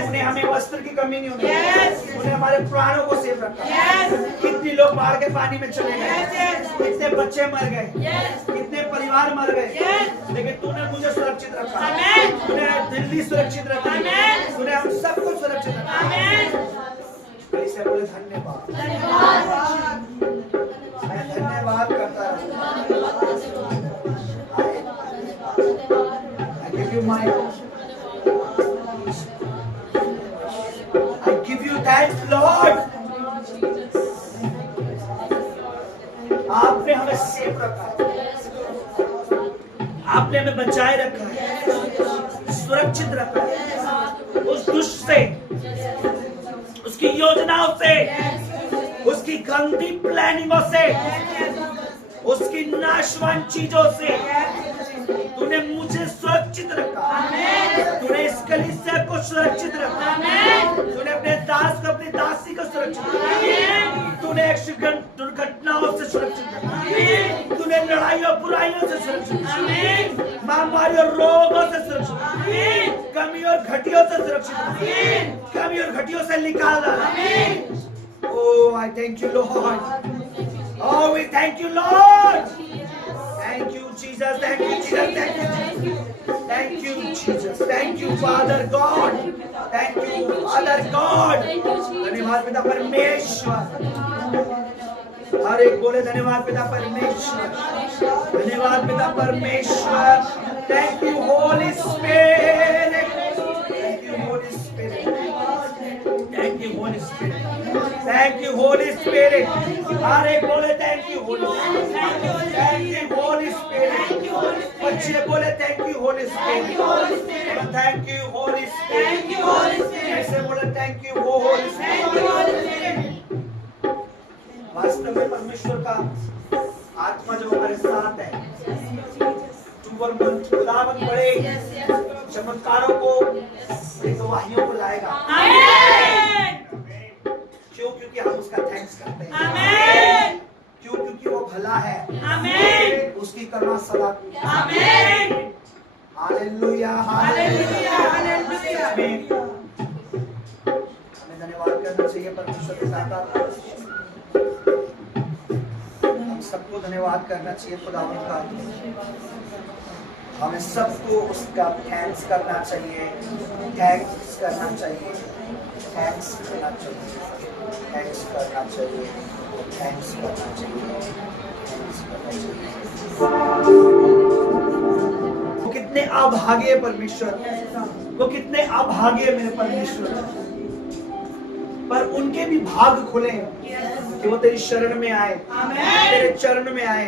तूने हमें वस्त्र की कमी नहीं होने दी, तूने हमारे प्राणों को सेफ रखा। कितने लोग बाढ़ के पानी में चले गए, कितने बच्चे मर गए, कितने परिवार मर गए, लेकिन तूने मुझे सुरक्षित रखा, तूने दिल्ली सुरक्षित रखा, तूने हम सबको सुरक्षित रखा। बोले धन्यवाद, मैं धन्यवाद धन्यवाद करता रहूं। I give you my, I give you thanks, Lord. आपने हमें सेफ रखा है, आपने हमें बचाए रखा है, सुरक्षित रखा है उस दुष्ट से, उसकी योजनाओं से, उसकी गंदी प्लानिंगों से, उसकी नाशवान चीजों से। तूने मुझे सुरक्षित रखा, तूने इस कलीसिया को सुरक्षित रखा, तूने अपने दास को, अपनी दासी को सुरक्षित रखा, तूने एक्सीडेंट दुर्घटनाओं से सुरक्षित रखा, तूने लड़ाइयों बुराइयों से सुरक्षित रखा, महामारी और रोगों से सुरक्षित रखा, कमी और घटियों से सुरक्षित रखा, कमी और घटियों से निकाल रहा। Oh, I thank you, Lord. Oh, we thank you, Lord. Thank you, Jesus. Thank you, Jesus. Thank you, Jesus. Thank you, Jesus. Thank you, Father God. Thank you, Father God. धन्यवाद पिता परमेश्वर। हर एक बोले धन्यवाद पिता परमेश्वर, धन्यवाद पिता परमेश्वर। Thank you, Holy Spirit. Thank you, Holy Spirit. Thank you, Holy Spirit. Thank you, Holy Spirit. हर एक बोले thank you, Holy Spirit. Thank you, Holy Spirit. बच्चे बोले thank you, Holy Spirit. Thank you, Holy Spirit. ऐसे बोले thank you, Holy Spirit. वास्तव में परमेश्वर का आत्मा जो हमारे साथ है, खुदावंद बड़े चमत्कारों को, गवाहियों को लाएगा। क्यों? क्योंकि हम उसका थैंक्स करते हैं। क्यों? क्योंकि वो भला है, उसकी करुणा सदा। Hallelujah, hallelujah, hallelujah. हमें धन्यवाद करना चाहिए परमेश्वर के साथ। हम सबको धन्यवाद करना चाहिए खुदावंद का। हमें सबको उसका थैंक्स करना चाहिए, थैंक्स करना चाहिए, थैंक्स करना चाहिए, थैंक्स करना चाहिए, थैंक्स करना चाहिए, थैंक्स करना चाहिए। वो कितने अभागे परमेश्वर, वो कितने अभागे मेरे परमेश्वर, पर उनके भी भाग खुले कि वो तेरी शरण में आए, तेरे चरण में आए,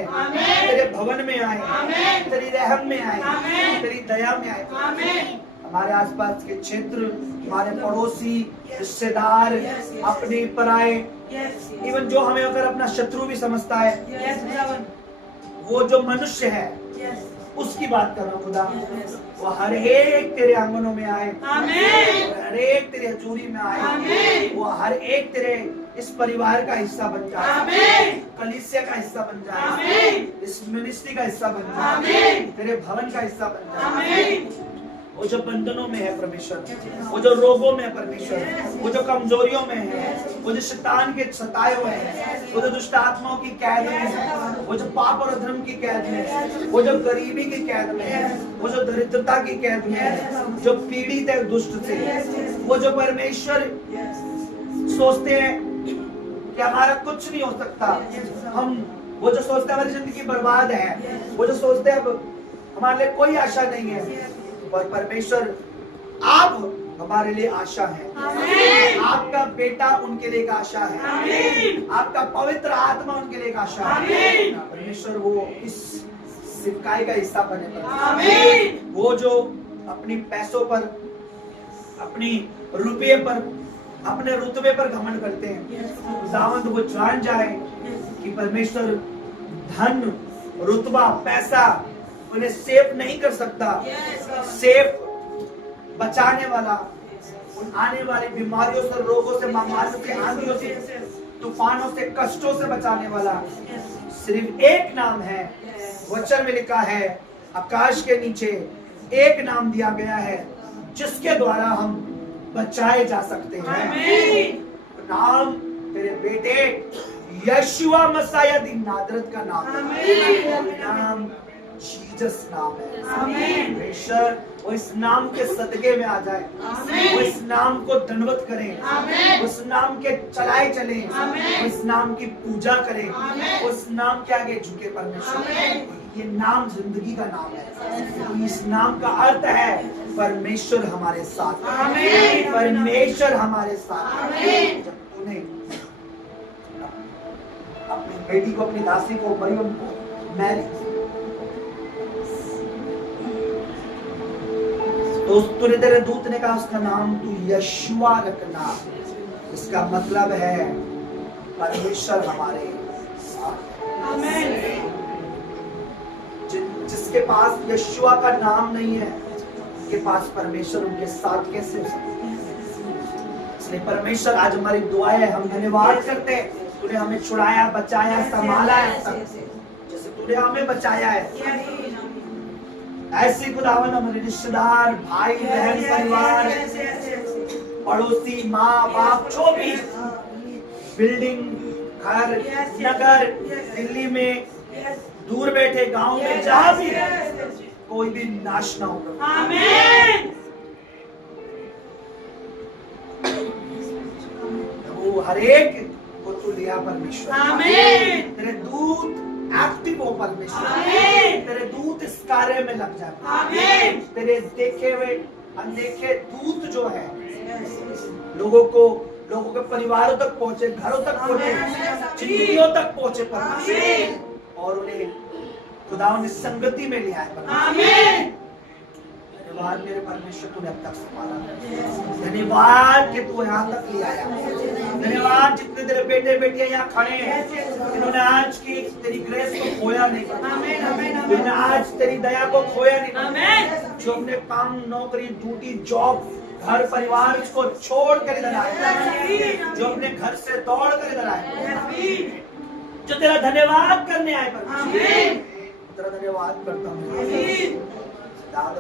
तेरे भवन में आए, तेरी रहम में आए, तेरी दया में आए। हमारे आसपास के क्षेत्र, हमारे पड़ोसी, रिश्तेदार, अपने पराए, इवन जो हमें अगर अपना शत्रु भी समझता है, वो जो मनुष्य है उसकी बात कर रहा हूँ खुदा। वो हर एक तेरे आंगनों में आए, हर एक तेरे हजूरी में आए, वो हर एक तेरे इस परिवार का हिस्सा बन जाए, कलीसिया का हिस्सा बन जाए, इस मिनिस्ट्री का हिस्सा बन जाए, तेरे भवन का हिस्सा बन जाए। वो जो बंधनों में है परमेश्वर, वो जो रोगों में है परमेश्वर, वो जो कमजोरियों में है, वो जो शैतान के सताए हुए हैं, वो जो दुष्ट आत्माओं की कैद में है, वो जो पाप और अधर्म की कैद में है, वो जो गरीबी की कैद में है, वो जो दरिद्रता की कैद में है, जो पीड़ित है दुष्ट से, वो जो परमेश्वर सोचते हैं कि हमारा कुछ नहीं हो सकता, हम वो जो सोचते हैं हमारी जिंदगी बर्बाद है, वो जो सोचते हैं अब हमारे लिए कोई आशा नहीं है, पर परमेश्वर आप हमारे लिए आशा है। आपका बेटा उनके लिए एक आशा है, आपका पवित्र आत्मा उनके लिए एक आशा है। परमेश्वर वो इस सिकाई का हिस्सा बने पर, वो जो अपनी पैसों पर, अपनी रुपये पर, अपने रुतबे पर घमंड करते हैं, दावत वो जान जाए कि परमेश्वर धन, रुतबा, पैसा उन्हें सेफ नहीं कर सकता। सेफ बचाने वाला, उन आने वाली बीमारियों से, रोगों से, महामारियों से, आंधियों से, तूफानों से, कष्टों से बचाने वाला सिर्फ एक नाम है। वचन में लिखा है, आकाश के नीचे एक नाम दिया गया है जिसके द्वारा हम बचाए जा सकते हैं। नाम तेरे बेटे यशुआ मसीह दी नाजरत का नाम, नाम जीसस नाम है। आमीन। परमेश्वर वो इस नाम के सदके में आ जाए, आमीन। वो इस नाम को दंडवत करें, आमीन। उस नाम के चलाए चले, आमीन। उस नाम की पूजा करें, आमीन। उस नाम के आगे झुके। परमेश्वर आमीन। ये नाम जिंदगी का नाम है, तो इस नाम का अर्थ है परमेश्वर हमारे साथ है। आमीन। परमेश्वर हमारे साथ है। आमीन। जब तूने अपनी बेटी को, अपनी दासी को, मरियम को मैरी, तो तूने, तेरे दूत ने कहा उसका नाम तू यशुआ रखना। इसका मतलब है परमेश्वर हमारे साथ है। आमीन। जिसके पास यशुआ का नाम नहीं है, उसके पास परमेश्वर उनके साथ कैसे हो सकता है? इसलिए परमेश्वर आज हमारी दुआ है, हम धन्यवाद करते हैं, तूने हमें छुड़ाया, बचाया, संभाला है, जैसे तूने हमें बचाया है। ऐसे खुदावन हमारे रिश्तेदार, भाई बहन, परिवार, पड़ोसी, माँ बाप, जो भी बिल्डिंग, घर, नगर, दिल्ली में, दूर बैठे गांव में, जहां भी कोई भी नाश ना हो। आमीन। वो हर एक को तू लिया परमेश्वर। आमीन। तेरे दूत एक्टिव हो परमेश्वर। आमीन। तेरे दूत इस कार्य में लग जाए। आमीन। तेरे देखे हुए अनदेखे दूत जो है लोगों के परिवारों तक पहुंचे, घरों तक पहुंचे, जिंदगियों तक पहुंचे परमेश्वर, और उन्हें खुदावन ने संगति में लिया है। आमीन। धन्यवाद मेरे परमेश्वर, तूने अब तक संभाला। धन्यवाद कि तू यहाँ तक ले आया। धन्यवाद जितने तेरे बेटे बेटियां यहाँ खड़े हैं, इन्होंने आज की तेरी ग्रेस को खोया नहीं, इन्होंने आज तेरी दया को खोया नहीं। जो अपने काम, नौकरी, ड्यूटी, जॉब, घर परिवार को छोड़ कर इधर आए, जो अपने घर से दौड़ कर इधर आए, जो तेरा धन्यवाद करने आए परमेश्वर, तेरा धन्यवाद करता हूँ।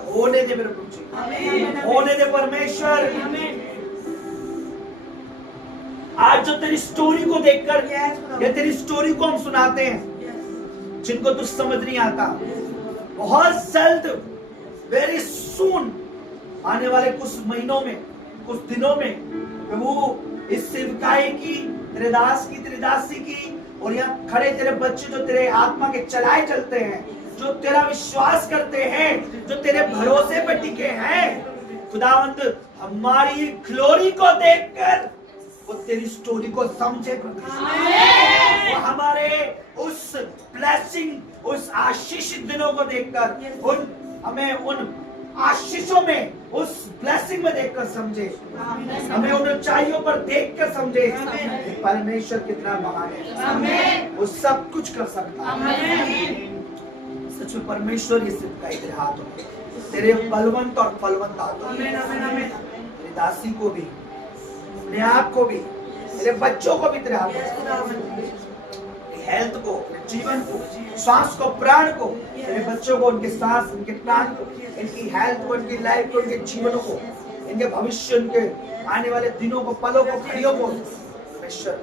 होने दे मेरे प्रभु, होने दे परमेश्वर। आज जो तेरी स्टोरी को देखकर, या तेरी स्टोरी को हम सुनाते हैं, जिनको तू समझ नहीं आता, बहुत जल्द, वेरी सून, आने वाले कुछ महीनों में, कुछ दिनों में, प्रभु इस सेवकाई की, तेरे दास की, तेरी दासी की, और यहाँ खड़े तेरे बच्चे जो तेरे आत्मा के चलाए चलते हैं, जो तेरा विश्वास करते हैं, जो तेरे भरोसे पर टिके हैं, खुदावंद हमारी ग्लोरी को देखकर वो तेरी स्टोरी को समझे, वो हमारे उस ब्लेसिंग, उस आशीषित दिनों को देखकर हमें उन आशीषों में, उस ब्लेसिंग में देखकर समझे, हमें उन ऊंचाइयों पर देखकर समझे परमेश्वर कितना महान है, वो सब कुछ कर सकता है। सच में परमेश्वर ये सिर्फ तेरे हाथों में, तेरे बलवंत और फलवंत हाथों में, तेरी दासी को भी, अपने आप को भी, तेरे बच्चों को भी तेरे हाथों में, हेल्थ को, जीवन को, श्वास को, प्राण को, तेरे बच्चों को, उनके सांस, उनके प्राण को, इनकी हेल्थ को, इनकी लाइफ को, इनके जीवनों को, इनके भविष्य, इनके आने वाले दिनों को, पलों को, घड़ियों को, परमेश्वर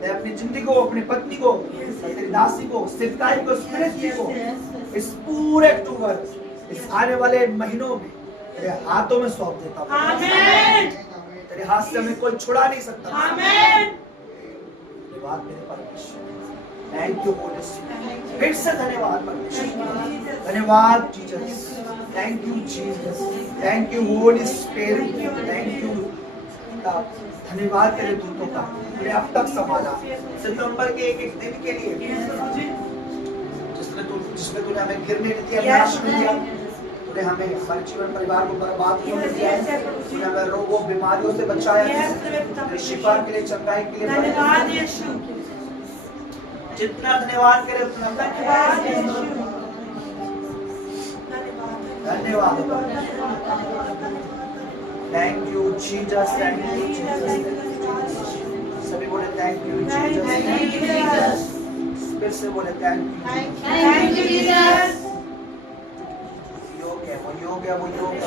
मैं अपनी जिंदगी को, अपनी पत्नी को, तेरी दासी को, सिद्धाई को, स्पिरिट को, इस पूरे अक्टूबर, इस आने वाले महीनों में तेरे हाथों में सौंप देता हूं। आमीन। तेरे हाथ से हमें कोई छुड़ा नहीं सकता। आमीन। धन्यवाद मेरे परमेश्वर, थैंक यू होली स्पिरिट, फिर से धन्यवाद परमेश्वर, धन्यवाद Jesus, thank you Jesus, thank you Holi spirit, thank you. धन्यवाद तेरे दूतों का, तूने अब तक संभाला सितंबर के एक एक दिन के लिए, जिसमें तूने हमें गिरने नहीं दिया, नाश नहीं दिया, तूने हमें, हमारे जीवन परिवार को बर्बाद नहीं किया, तूने हमें रोगों बीमारियों से बचाया, शिफा के लिए, चंगाई के लिए। धन्यवाद यीशु, जितना धन्यवाद करे उतना धन्यवाद यीशु, धन्यवाद। Thank you Jesus, thank you Jesus, सभी बोले थैंक यू जीसस, फिर से बोले थैंक यू जीसस। योग्य, वो योग्य, वो योग्य,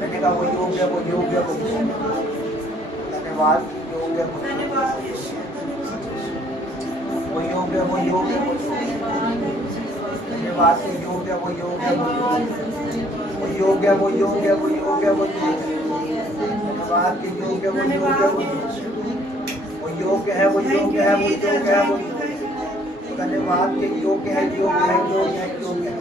मैंने कहा वो योग्य, वो योग्य, वो धन्यवाद, योग्य, धन्यवाद वो योग्य, वो योग्य, धन्यवाद के योग्य वो योग्य वो योग्य वो योग्य वो योग्य वो धन्यवाद के योग्य वो योग्य वो योग्य है वो योग्य है वो योग्य है वो धन्यवाद के योग्य है योग्य है योग्य है योग्य है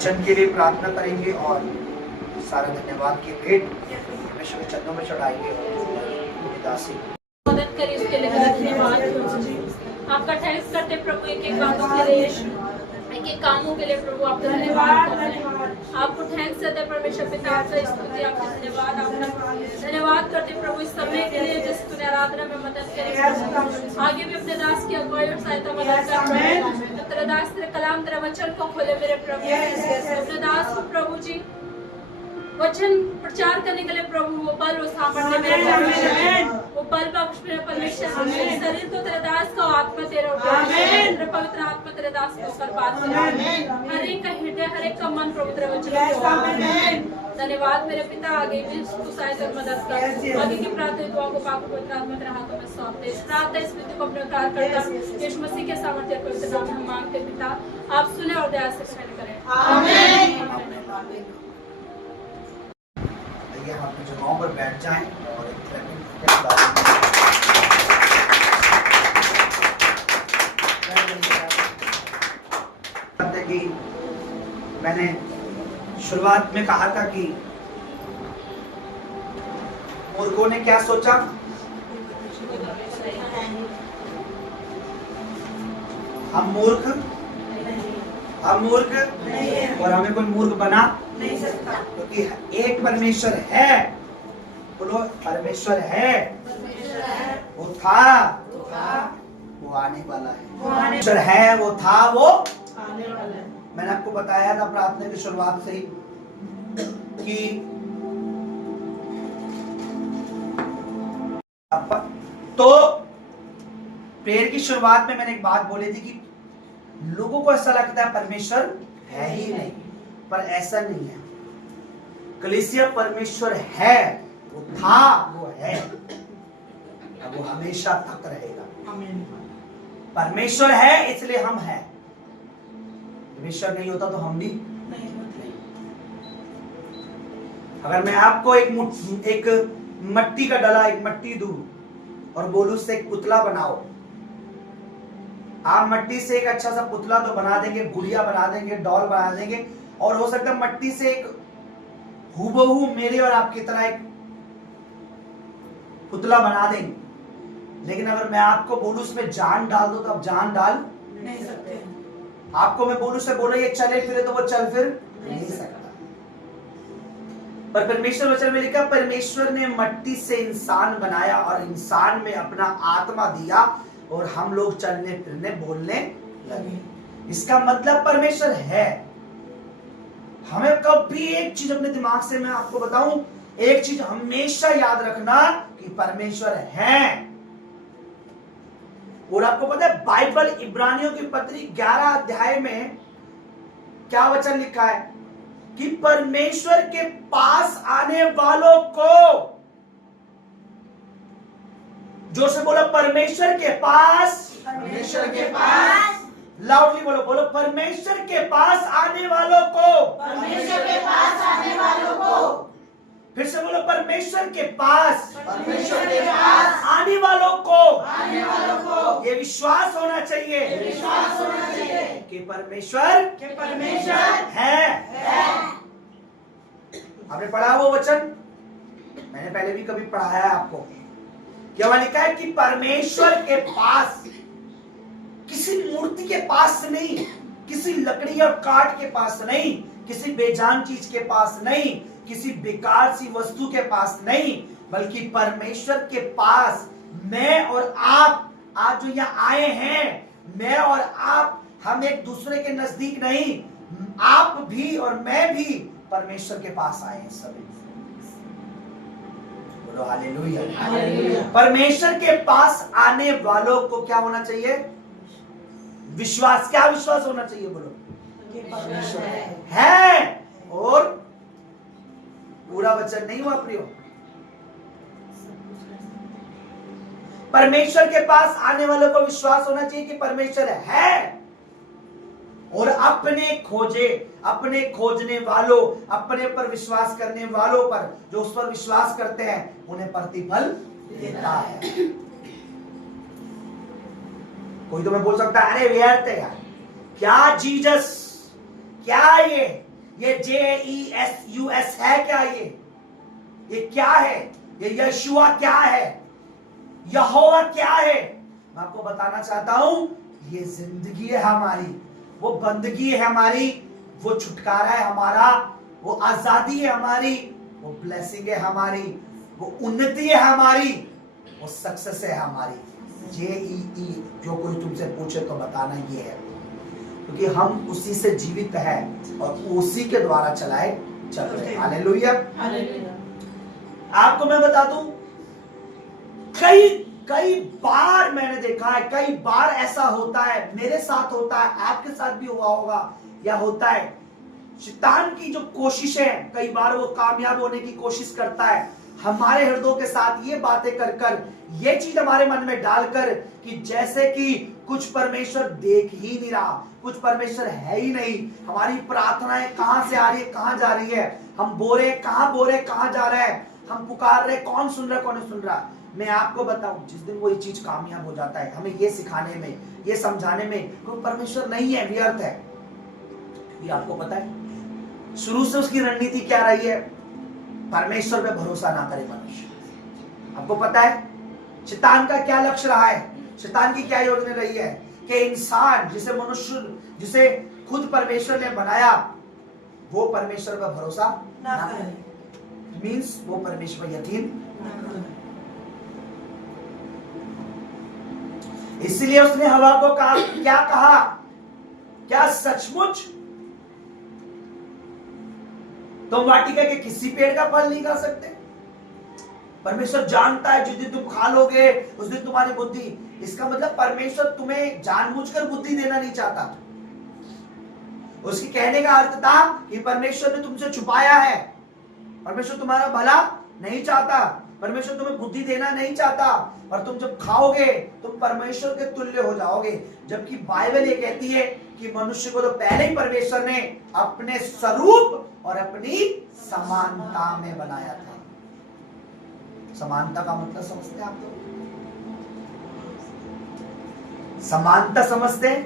वचन के लिए प्रार्थना करेंगे और सारा धन्यवाद के भेंट परमेश्वर के चरणों में चढ़ाएंगे और दासी मदद करिए उसके लिए धन्यवाद। आपका थैंक्स करते प्रभु एक एक बातों के लिए, एक एक कामों के लिए प्रभु आपका धन्यवाद। आपको थैंक्स देते परमेश्वर पिता, आपका स्तुति, आपका धन्यवाद। आपका धन्यवाद करते प्रभु इस समय के लिए जिस तूने आराधना में मदद करी। आगे भी अपने दास की अगुवाई और सहायता मदद कर। तेरा दास तेरे कलाम तेरा वचन को खोले मेरे प्रभु। अपने दास को प्रभु जी वचन प्रचार करने के लिए प्रभु वो बल वो सामर्थ्य मेरे परमेश्वर, वो बल बख्श मेरे परमेश्वर। शरीर को तेरे दास का आत्मा तेरे ऊपर, तेरे पवित्र आत्मा तेरे दास को ऊपर बात करे। हर एक का हृदय हर एक का मन प्रभु तेरे वचन को। धन्यवाद मेरे पिता। आगे भी तू सहायता और मदद कर। आगे की प्रार्थना दुआओं को पाक पवित्र आत्मा तेरे हाथों में सौंपते। इस प्रार्थना इस विधि को अपने उद्धार करता यीशु मसीह के सामर्थ्य और पवित्र नाम में हम मांगते पिता, आप सुने और दया से ग्रहण करें। आमीन। हम अपनी जगहों पर बैठ जाएं और कि मैंने शुरुआत में कहा था कि मूर्खों ने क्या सोचा, हम मूर्ख और हमें कोई मूर्ख बना नहीं सकता, क्योंकि एक परमेश्वर है। बोलो परमेश्वर है, वो था वो आने वाला है। परमेश्वर है, वो था, वो आने वाला है। मैंने आपको बताया था प्रार्थना की शुरुआत से ही कि तो प्रेयर की शुरुआत में मैंने एक बात बोली थी कि लोगों को ऐसा लगता है परमेश्वर है ही नहीं, पर ऐसा नहीं है। कलीसिया परमेश्वर है, वो था, वो है, अब वो हमेशा तक रहेगा। परमेश्वर है इसलिए हम हैं। परमेश्वर नहीं होता तो हम भी नहीं। अगर मैं आपको एक मट्टी का डला, एक मट्टी दूं और बोलूं से एक पुतला बनाओ, आप मट्टी से एक अच्छा सा पुतला तो बना देंगे, गुड़िया बना देंगे, डॉल बना देंगे, और हो सकता है मट्टी से एक हूबहू मेरे और आपकी तरह एक पुतला बना देंगे। लेकिन अगर मैं आपको बोलूं उसमें जान डाल दो तो आप जान डाल नहीं सकते। आपको मैं बोलूं से बोलो ये चले फिरे तो वो चल फिर नहीं सकता। पर परमेश्वर वचन में लिखा, परमेश्वर ने मट्टी से इंसान बनाया और इंसान में अपना आत्मा दिया और हम लोग चलने फिरने बोलने लगे। इसका मतलब परमेश्वर है। हमें कभी एक चीज अपने दिमाग से मैं आपको बताऊं, एक चीज हमेशा याद रखना कि परमेश्वर है। और आपको पता है बाइबल इब्रानियों की पत्री 11 अध्याय में क्या वचन लिखा है कि परमेश्वर के पास आने वालों को, जो से बोलो परमेश्वर के पास, परमेश्वर के पास, लाउडली बोलो, बोलो परमेश्वर के पास आने वालों को, परमेश्वर के पास आने वालों को। फिर से बोलो परमेश्वर के पास, परमेश्वर के पास आने वालों को, आने वालों को ये विश्वास होना चाहिए, विश्वास होना चाहिए कि परमेश्वर है। आपने पढ़ा वो वचन, मैंने पहले भी कभी पढ़ाया है आपको। क्या वहां लिखा है कि परमेश्वर के पास, किसी मूर्ति के पास नहीं, किसी लकड़ी और काठ के पास नहीं, किसी बेजान चीज के पास नहीं, किसी बेकार सी वस्तु के पास नहीं, बल्कि परमेश्वर के पास मैं और आप आज जो यहाँ आए हैं, मैं और आप, हम एक दूसरे के नजदीक नहीं, आप भी और मैं भी परमेश्वर के पास आए हैं सभी। बोलो हालेलुया। परमेश्वर के पास आने वालों को क्या होना चाहिए? विश्वास। क्या विश्वास होना चाहिए? बोलो परमेश्वर है। वचन नहीं हुआ प्रियो। परमेश्वर के पास आने वालों को विश्वास होना चाहिए कि परमेश्वर है, और अपने खोजने वालों, अपने पर विश्वास करने वालों पर, जो उस पर विश्वास करते हैं, उन्हें प्रतिफल देता है। कोई तो मैं बोल सकता है, अरे व्यर्थ है यार, क्या जीसस, क्या ये JESUS है क्या, ये क्या है, ये यशुआ क्या है, यहोवा क्या है? मैं आपको बताना चाहता हूं, ये जिंदगी है हमारी, वो बंदगी है हमारी, वो छुटकारा है हमारा, वो आजादी है हमारी, वो ब्लेसिंग है हमारी, वो उन्नति है हमारी, वो सक्सेस है हमारी। JEE जो कोई तुमसे पूछे तो बताना ये है, क्योंकि हम उसी से जीवित है और उसी के द्वारा चलाए चल रहे। हालेलुया। आपको मैं बता दूं, कई बार मैंने देखा है, कई बार ऐसा होता है, मेरे साथ होता है, आपके साथ भी हुआ होगा या होता है। शैतान की जो कोशिशें, कई बार वो कामयाब होने की कोशिश करता है, हमारे हृदयों के साथ ये बातें कर कर, ये चीज हमारे मन में डालकर कि जैसे कि कुछ परमेश्वर देख ही नहीं रहा, कुछ परमेश्वर है ही नहीं, हमारी प्रार्थनाएं कहां से आ रही है, कहां जा रही है, हम बोले कहां जा रहे हैं, हम पुकार रहे, कौन सुन रहा है, कौन नहीं सुन रहा। मैं आपको बताऊं, जिस दिन वो ये चीज कामयाब हो जाता है, हमें ये सिखाने में, ये समझाने में कोई परमेश्वर नहीं है, व्यर्थ है। ये आपको पता है शुरू से उसकी रणनीति क्या रही है, परमेश्वर पे भरोसा ना करे मनुष्य। आपको पता है शैतान का क्या लक्ष्य रहा है, शैतान की क्या योजना रही है कि इंसान, जिसे खुद परमेश्वर ने बनाया, वो परमेश्वर पर भरोसा ना करे, मीन्स वो परमेश्वर यकीन। इसलिए उसने हवा को कहा, क्या कहा, क्या सचमुच तुम वाटिका के किसी पेड़ का फल नहीं खा सकते? परमेश्वर जानता है जिस दिन तुम खा लोगे उस दिन तुम्हारी बुद्धि, इसका मतलब परमेश्वर तुम्हें जानबूझकर बुद्धि देना नहीं चाहता। उसके कहने का अर्थ था कि परमेश्वर ने तुमसे छुपाया है, परमेश्वर तुम्हारा भला नहीं चाहता, परमेश्वर तुम्हें बुद्धि देना नहीं चाहता, और तुम जब खाओगे तुम परमेश्वर के तुल्य हो जाओगे। जबकि बाइबल ये कहती है कि मनुष्य को तो पहले ही परमेश्वर ने अपने स्वरूप और अपनी समानता में बनाया था। समानता का मतलब समझते हैं आप लोग? समानता समझते हैं?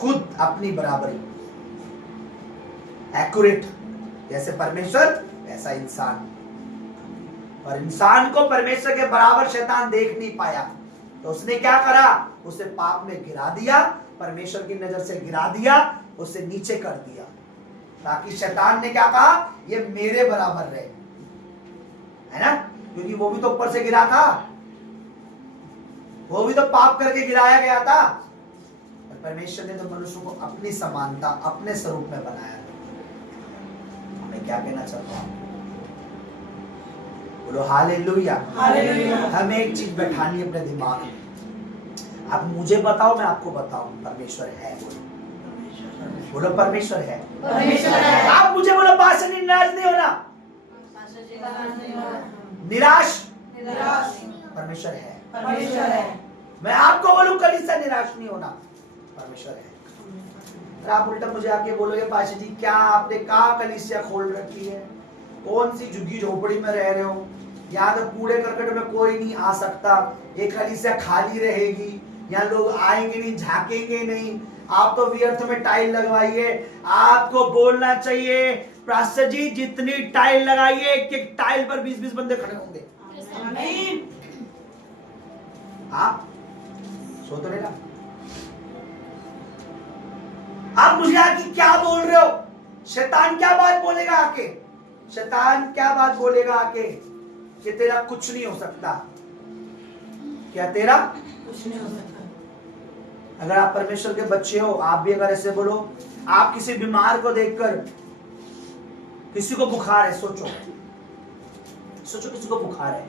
खुद अपनी बराबरी, एक्यूरेट, जैसे परमेश्वर वैसा इंसान। और इंसान को परमेश्वर के बराबर शैतान देख नहीं पाया, तो उसने क्या करा, उसे पाप में गिरा दिया, परमेश्वर की नजर से गिरा दिया, उसे नीचे कर दिया, ताकि शैतान ने क्या कहा, ये मेरे बराबर रहे, है ना, क्योंकि वो भी तो ऊपर से गिरा था, वो भी तो पाप करके गिराया गया था। और परमेश्वर ने तो मनुष्य को अपनी समानता, अपने स्वरूप में बनाया था। मैं क्या कहना चाहता हूं, बोलो हालेलुया। हमें एक चीज बैठानी है अपने दिमाग में, आप मुझे बताओ, मैं आपको बताऊं, परमेश्वर है। बोलो परमेश्वर है। आप मुझे बोलो, पास्टर जी निराश नहीं होना, निराश परमेश्वर है। मैं आपको बोलूं कलीसिया निराश नहीं होना, परमेश्वर है। आप उल्टा मुझे आके बोलोगे, पास्टर जी क्या आपने कहा कलीसिया खोल रखी है, कौन सी झुग्गी झोपड़ी में रह रहे हो, यहाँ तो कूड़े करकट में कोई नहीं आ सकता, ये कलीसिया खाली रहेगी, यहाँ लोग आएंगे नहीं, झांकेंगे नहीं, आप तो व्यर्थ में टाइल लगवाइए। आपको बोलना चाहिए, पास्टर जी जितनी टाइल लगाइए, एक टाइल पर 20-20 बंदे खड़े होंगे। आप सो तो नहीं रहा, आप मुझे आके क्या बोल रहे हो? शैतान क्या बात बोलेगा आके, शैतान क्या बात बोलेगा आके कि तेरा कुछ नहीं हो सकता। क्या तेरा कुछ नहीं हो सकता? अगर आप परमेश्वर के बच्चे हो, आप भी अगर ऐसे बोलो, आप किसी बीमार को देखकर, किसी को बुखार है, सोचो किसी को बुखार है,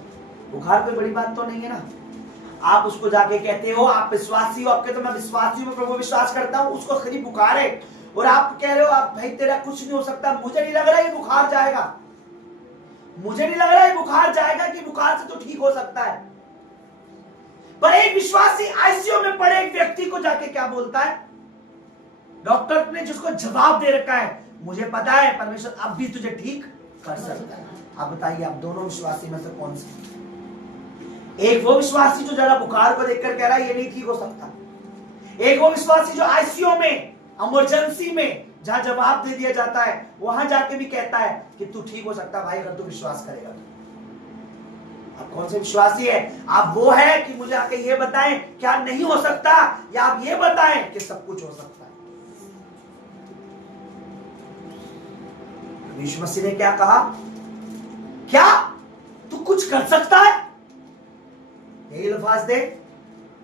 बुखार कोई बड़ी बात तो नहीं है ना, आप उसको जाके कहते हो आप विश्वासी हो, आपके तो मैं विश्वासी हूं, प्रभु विश्वास करता हूं, उसको खरी बुखार है, और आप कह रहे हो आप भाई तेरा कुछ नहीं हो सकता, मुझे नहीं लग रहा ये बुखार जाएगा, मुझे नहीं लग रहा ये बुखार जाएगा कि बुखार से तो ठीक हो सकता है। पर एक विश्वासी आईसीयू में पड़े एक व्यक्ति को जाके क्या बोलता है, डॉक्टर ने जिसको जवाब दे रखा है मुझे पता है परमेश्वर अब भी तुझे ठीक कर सकता है। आप बताइए आप दोनों विश्वासी में से कौन से? एक वो विश्वासी जो जरा बुखार को देखकर कह रहा है ये नहीं ठीक हो सकता, एक वो विश्वासी जो आईसीयू में इमरजेंसी में जहां जवाब दे दिया जाता है वहां जाके भी कहता है कि तू ठीक हो सकता भाई अगर तू विश्वास करेगा। आप कौन से विश्वासी है? आप वो है कि मुझे आके ये बताएं क्या नहीं हो सकता, या आप ये बताएं कि सब कुछ हो सकता है। यीशु मसीह ने क्या कहा? क्या तू कुछ कर सकता है? यही लफ्ज दे,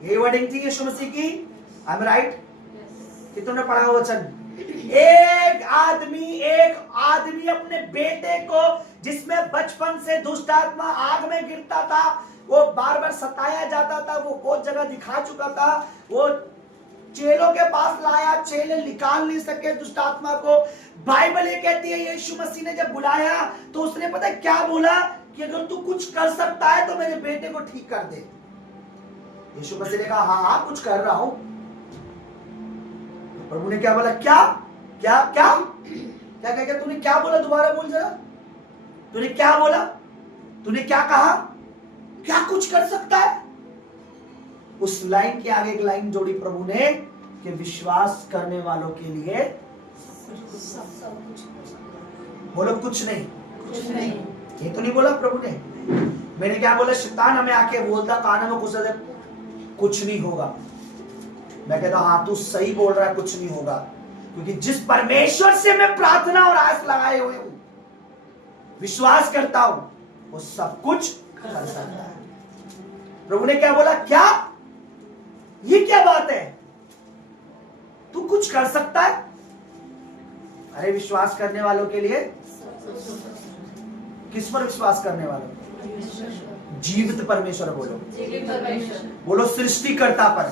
यही वर्डिंग थी यीशु मसीह की। I am right? कितनों ने पढ़ा वो वचन? एक आदमी अपने बेटे को जिसमें बचपन से दुष्ट आत्मा आग में गिरता था, वो बार बार सताया जाता था, वो बहुत जगह दिखा चुका था, वो चेलों के पास लाया, चेले निकाल नहीं सके दुष्ट आत्मा को। बाइबल ये कहती है यीशु मसीह ने जब बुलाया तो उसने पता है क्या बोला कि अगर तू कुछ कर सकता है तो मेरे बेटे को ठीक कर दे। यीशु मसीह ने कहा हाँ कुछ कर रहा हूं। प्रभु ने क्या बोला? क्या क्या क्या क्या क्या क्या तूने क्या बोला? दोबारा बोल जरा, तूने क्या बोला? तूने क्या कहा? क्या कुछ कर सकता है? उस लाइन के आगे एक लाइन जोड़ी प्रभु ने कि विश्वास करने वालों के लिए बोलो कुछ नहीं, ये तो नहीं बोला प्रभु ने। मैंने क्या बोला? शैतान हमें आके बोलता कानों में घुसा दे कुछ नहीं होगा। मैं कहता हाँ तू सही बोल रहा है, कुछ नहीं होगा, क्योंकि जिस परमेश्वर से मैं प्रार्थना और आस लगाए हुए हूं, विश्वास करता हूं, वो सब कुछ कर सकता है। प्रभु ने क्या बोला? क्या ये क्या बात है? तू कुछ कर सकता है? अरे विश्वास करने वालों के लिए। किस पर विश्वास करने वालों? जीवित परमेश्वर बोलो, बोलो सृष्टिकर्ता पर,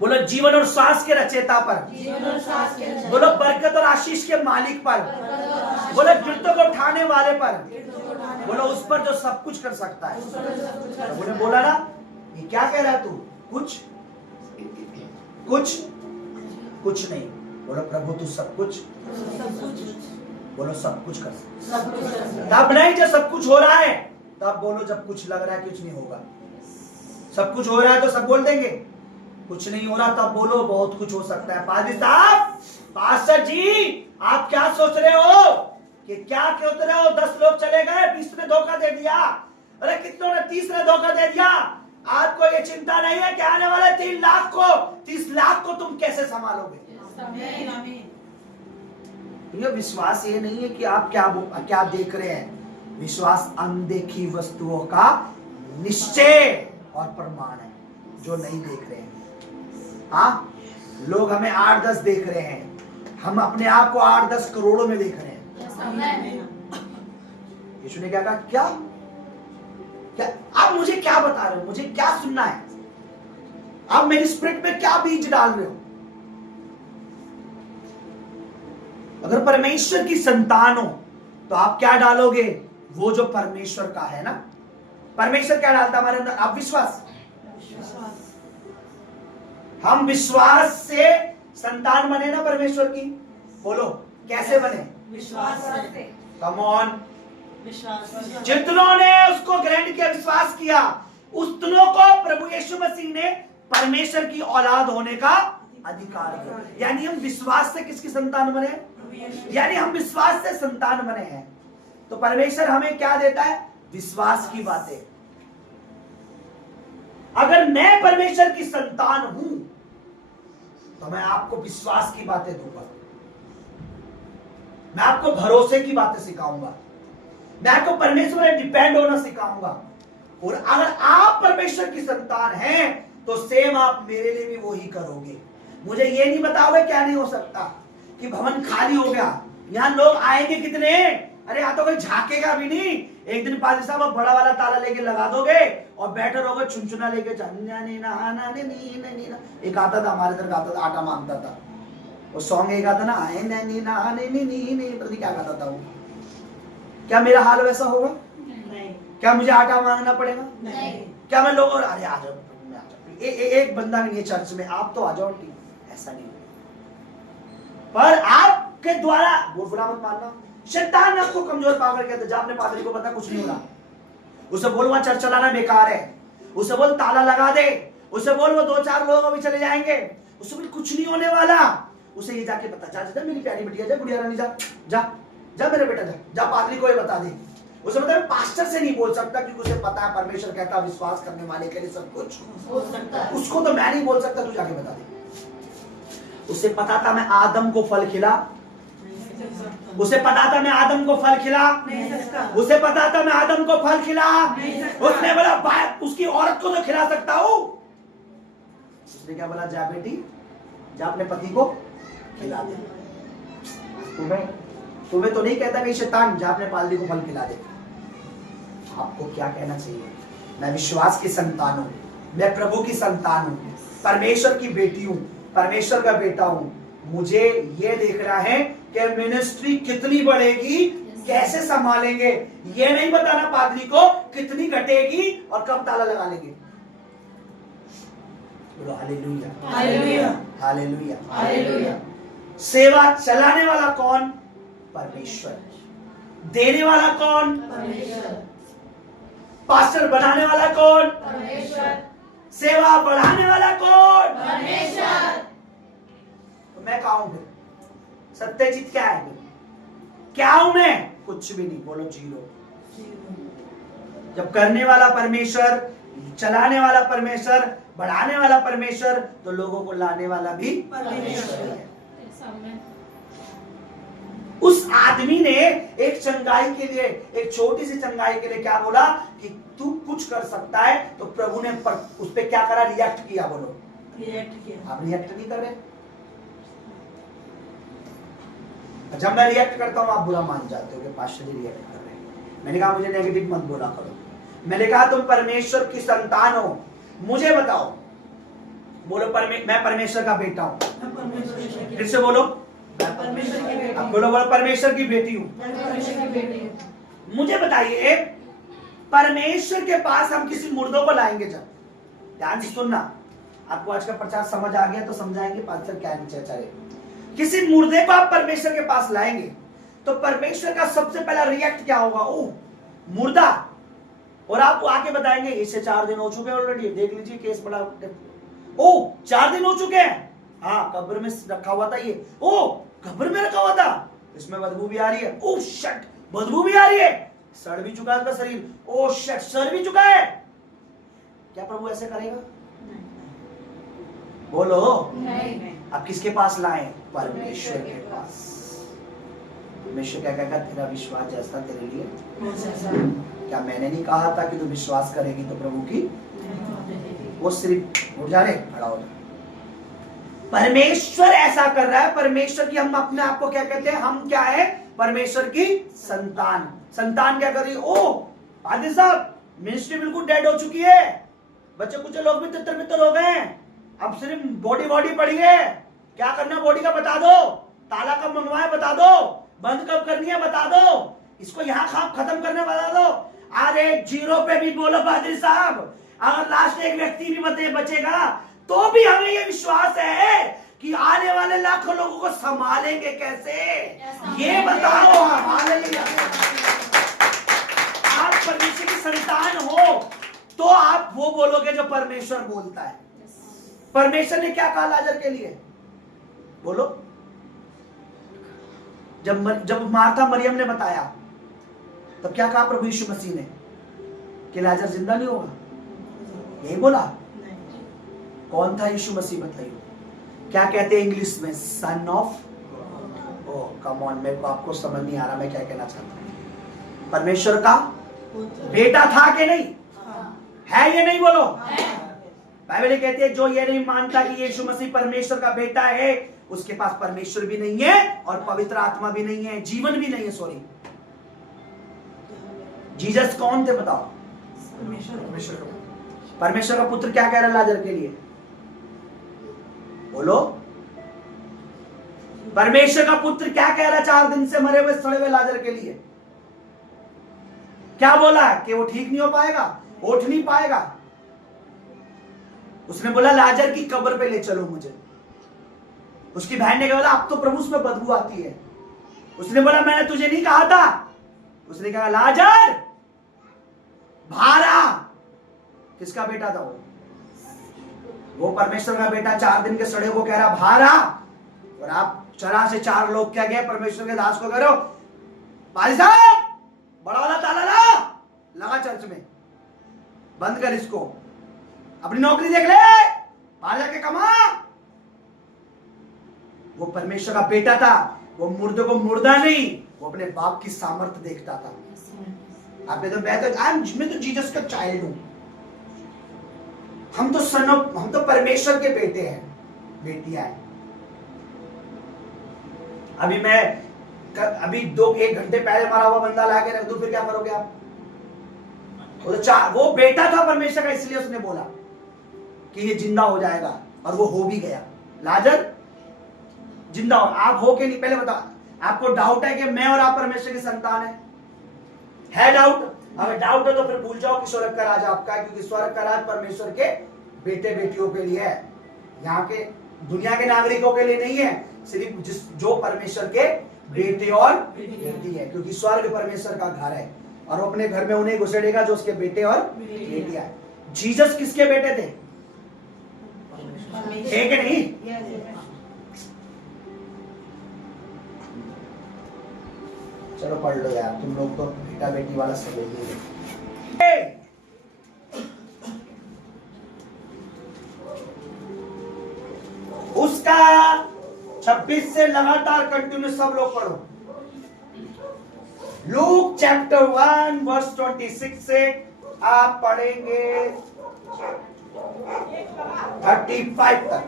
बोलो जीवन और श्वास के रचयिता पर, बोलो बरकत और आशीष के मालिक पर, बोलो गिरतों को उठाने वाले पर, बोलो उस पर जो सब कुछ कर सकता है। प्रभु ने बोला ना, ये क्या कह रहा है तू? कुछ कुछ कुछ नहीं। बोलो प्रभु तू सब कुछ, बोलो सब कुछ कर सकता। तब नहीं जब सब कुछ हो रहा है, तब बोलो। जब कुछ लग रहा है कुछ नहीं होगा। सब कुछ हो रहा है तो सब बोल देंगे, कुछ नहीं हो रहा तब बोलो बहुत कुछ हो सकता है। पादरी साहब, पास्टर जी, आप क्या सोच रहे हो कि क्या सोच रहे हो? 10 लोग चले गए, 20 ने धोखा दे दिया, अरे कितनों ने 30 ने धोखा दे दिया। आपको ये चिंता नहीं है कि आने वाले 3 लाख को 30 लाख को तुम कैसे संभालोगे? ये विश्वास ये नहीं है कि आप क्या देख रहे हैं। विश्वास अनदेखी वस्तुओं का निश्चय और प्रमाण है जो नहीं देख रहे हैं। हाँ, लोग हमें 8-10 देख रहे हैं, हम अपने आप को 8-10 करोड़ों में देख रहे हैं। यीशु ने क्या कहा? क्या क्या आप मुझे क्या बता रहे हो? मुझे क्या सुनना है? आप मेरी स्पिरिट में क्या बीज डाल रहे हो? अगर परमेश्वर की संतान हो तो आप क्या डालोगे? वो जो परमेश्वर का है ना। परमेश्वर क्या डालता हमारे अंदर? आप विश्वास। हम विश्वास से संतान बने ना परमेश्वर की। बोलो कैसे बने? विश्वास से। Come on. विश्वास। जितनों ने उसको ग्रहण किया, विश्वास किया, उतनों को प्रभु यीशु मसीह ने परमेश्वर की औलाद होने का अधिकार दिया। यानी हम विश्वास से किसकी संतान बने? यानी हम विश्वास से संतान बने हैं। तो परमेश्वर हमें क्या देता है? विश्वास की बातें। अगर मैं परमेश्वर की संतान हूं तो मैं आपको विश्वास की बातें दूंगा, मैं आपको भरोसे की बातें सिखाऊंगा, मैं आपको परमेश्वर पर डिपेंड होना सिखाऊंगा। और अगर आप परमेश्वर की संतान हैं तो सेम आप मेरे लिए भी वो ही करोगे। मुझे ये नहीं बताओगे क्या नहीं हो सकता कि भवन खाली हो गया, यहां लोग आएंगे कितने? अरे यहाँ तो कोई झाकेगा भी नहीं। एक दिन पादरी साहब आप बड़ा वाला ताला लेके लगा दोगे और बैठे रहोगे चुनचुना लेके। एक आता था हमारे इधर, गाता था, आटा मांगता था, वो सॉन्ग एक आता ना, आए नहीं ना नहीं नहीं नहीं नहीं, पता नहीं क्या गाता था वो। क्या मेरा हाल वैसा होगा? नहीं। क्या मुझे आटा मांगना पड़ेगा? नहीं। क्या मैं लोगों अरे आ जाओ, एक बंदा भी नहीं है चर्च में, आप तो आ जाओ, ठीक, ऐसा नहीं। पर आपके द्वारा वो बुरा मत मानना, शैतान आपको कमजोर पाकर कहते जा अपने पादरी को पता कुछ नहीं होगा, उसे बोल वहां चर्च चलाना बेकार है, उसे बोल ताला लगा दे, उसे बोल वो 2-4 लोग अभी चले जाएंगे, उसे बोल कुछ नहीं होने वाला। उसे ये जाके पता, जा मेरी प्यारी बिटिया, जा गुड़िया रानी, जा जा जा मेरे बेटा, जा पादरी को ये बता दे। उसे मतलब पास्टर से नहीं बोल सकता क्योंकि उसे पता है परमेश्वर कहता विश्वास करने वाले के लिए सब कुछ हो सकता है। उसको तो मैं नहीं बोल सकता, तू जाके बता दे। उसे पता था मैं आदम को फल खिला, उसे पता था मैं आदम को फल खिला, उसे पता था मैं आदम को फल खिला। उसने बोला उसकी औरत को तो खिला सकता हूं। उसने क्या बोला, जा बेटी जा अपने पति को खिला दे। तुम्हें तो नहीं कहता कि शैतान जा अपने पादरी को फल खिला दे। आपको क्या कहना चाहिए, मैं विश्वास की संतान हूं, मैं प्रभु की संतान हूं, परमेश्वर की बेटी हूं, परमेश्वर का बेटा हूं। मुझे ये देखना है कि मिनिस्ट्री कितनी बढ़ेगी, कैसे संभालेंगे, ये नहीं बताना पादरी को कितनी घटेगी और कब ताला लगा लेंगे। बोलो हालेलुया, हालेलुया, हालेलुया, हालेलुया। सेवा चलाने वाला कौन? परमेश्वर। देने वाला कौन? परमेश्वर। पास्टर बनाने वाला कौन? परमेश्वर। सेवा बढ़ाने वाला कौन? परमेश्वर। तो मैं क्या हूं फिर? सत्यजीत क्या है फिर? क्या हूं मैं? कुछ भी नहीं। बोलो जीरो। जब करने वाला परमेश्वर, चलाने वाला परमेश्वर, बढ़ाने वाला परमेश्वर, तो लोगों को लाने वाला भी परमेश्वर है। उस आदमी ने एक चंगाई के लिए, एक छोटी सी चंगाई के लिए क्या बोला कि तू कुछ कर सकता है, तो प्रभु ने उस पे क्या करा? रिएक्ट किया। बोलो रिएक्ट किया। आप रिएक्ट नहीं कर रहे। जब मैं रिएक्ट करता हूं आप बुरा मान जाते हो कि पास्टर जी रिएक्ट कर रहे हैं। मैंने कहा मुझे नेगेटिव मत बोला करो। मैंने कहा तुम परमेश्वर की संतान हो, मुझे बताओ। बोलो मैं परमेश्वर का बेटा हूं। फिर से बोलो, अब बोलो परमेश्वर की बेटी हूं। मुझे बताइए परमेश्वर के पास हम किसी मुर्दों को लाएंगे जब, ध्यान से सुनना, आपको आज का प्रचार समझ आ गया तो समझाएंगे पास्टर क्या चर्चा। किसी मुर्दे को आप परमेश्वर के पास लाएंगे तो परमेश्वर का सबसे पहला रिएक्ट क्या होगा? ओ मुर्दा। और आप आके बताएंगे इसे 4 दिन हो चुके हैं ऑलरेडी, देख लीजिए केस बड़ा। ओ 4 दिन हो चुके हैं, हाँ कब्र में रखा हुआ था ये। ओ कब्र में रखा हुआ था, इसमें बदबू भी आ रही है। ओ शट, बदबू भी आ रही है, सड़ भी चुका है उसका शरीर। ओ शट, सड़ भी चुका है। क्या प्रभु ऐसे करेगा? बोलो नहीं। आप किसके पास लाए? परमेश्वर के पास। परमेश्वर क्या कहेगा? तेरा विश्वास जैसा तेरे लिए। क्या मैंने नहीं कहा था कि तू विश्वास करेगी तो प्रभु की? वो सिर्फ उठ जा रे, खड़ा हो जा। परमेश्वर ऐसा कर रहा है। परमेश्वर की, हम अपने आप को क्या कहते हैं? हम क्या है? परमेश्वर की संतान। संतान क्या कर रही है? ओ पादरी साहब मिनिस्ट्री बिल्कुल डेड हो चुकी है, बच्चे कुछ लोग भी तितर बितर हो गए, अब सिर्फ बॉडी पड़ी है। क्या करना बॉडी का बता दो, ताला कब मंगवाए बता दो, बंद कब करनी है बता दो, इसको यहाँ खत्म करने बता दो। अरे जीरो पे भी बोलो पादरी साहब, अगर लास्ट एक व्यक्ति भी बचेगा तो भी हमें ये विश्वास है कि आने वाले लाखों लोगों को संभालेंगे कैसे, ये बताओ। हालेलुया। आप परमेश्वर की संतान हो तो आप वो बोलोगे जो परमेश्वर बोलता है। परमेश्वर ने क्या कहा लाजर के लिए? बोलो। जब मार्था मरियम ने बताया तब क्या कहा प्रभु यीशु मसीह ने? कि लाजर जिंदा नहीं होगा, यही बोला। कौन था यीशु मसीह? बताइए क्या कहते हैं इंग्लिश में? Son of. O come on, मेरे को आपको समझ नहीं आ रहा मैं क्या कहना चाहता हूं। परमेश्वर का बेटा था कि नहीं? है ये नहीं? बोलो। बाइबल कहती है जो ये नहीं मानता कि यीशु मसीह परमेश्वर का बेटा है उसके पास परमेश्वर भी नहीं है और पवित्र आत्मा भी नहीं है, जीवन भी नहीं है। सॉरी, जीसस कौन थे बताओ? परमेश्वर का पुत्र। क्या कह रहा है लाजर के लिए? बोलो। परमेश्वर का पुत्र क्या कह रहा 4 दिन से मरे हुए सड़े हुए लाजर के लिए? क्या बोला कि वो ठीक नहीं हो पाएगा, उठ नहीं पाएगा। उसने बोला लाजर की कब्र पे ले चलो मुझे। उसकी बहन ने बोला अब तो प्रभु उसमें बदबू आती है। उसने बोला मैंने तुझे नहीं कहा था। उसने कहा लाजर बाहर आ। किसका बेटा था वो परमेश्वर का बेटा 4 दिन के सड़े को कह रहा बाहर आ। और आप चरा से 4 लोग क्या गए परमेश्वर के दास को कह रहे हो भाई साहब बड़ा वाला ताला लगा चर्च में, बंद कर इसको, अपनी नौकरी देख ले, बाहर जाके कमा। वो परमेश्वर का बेटा था, वो मुर्दे को मुर्दा नहीं, वो अपने बाप की सामर्थ्य देखता था। आप तो मैं तो जीसस का चाइल्ड हूं, हम तो परमेश्वर के बेटे हैं, बेटियां हैं। अभी 1 घंटे पहले मरा हुआ बंदा लाके रख दो, फिर क्या करोगे आप? वो बेटा था परमेश्वर का, इसलिए उसने बोला कि ये जिंदा हो जाएगा, और वो हो भी गया। लाजर जिंदा हो। आप हो के नहीं, पहले बताओ आपको डाउट है कि मैं और आप परमेश्वर की संतान है डाउट? अगर डाउट है तो फिर भूल जाओ कि स्वर्ग का राज आपका है, क्योंकि स्वर्ग का राज परमेश्वर के बेटे बेटियों के लिए है, यहाँ के दुनिया के नागरिकों के लिए नहीं है, सिर्फ जो परमेश्वर के बेटे और बेटी है, क्योंकि स्वर्ग परमेश्वर का घर है और वो अपने घर में उन्हें घुसेड़ेगा जो उसके बेटे और बेटियां है। जीसस किसके बेटे थे? एक नहीं, चलो पढ़ लो यार, तुम लोग तो बेटा बेटी वाला सब है। उसका 26 से लगातार कंटिन्यू सब लोग पढ़ो। लूक चैप्टर 1 वर्स 26 से आप पढ़ेंगे 35 तक।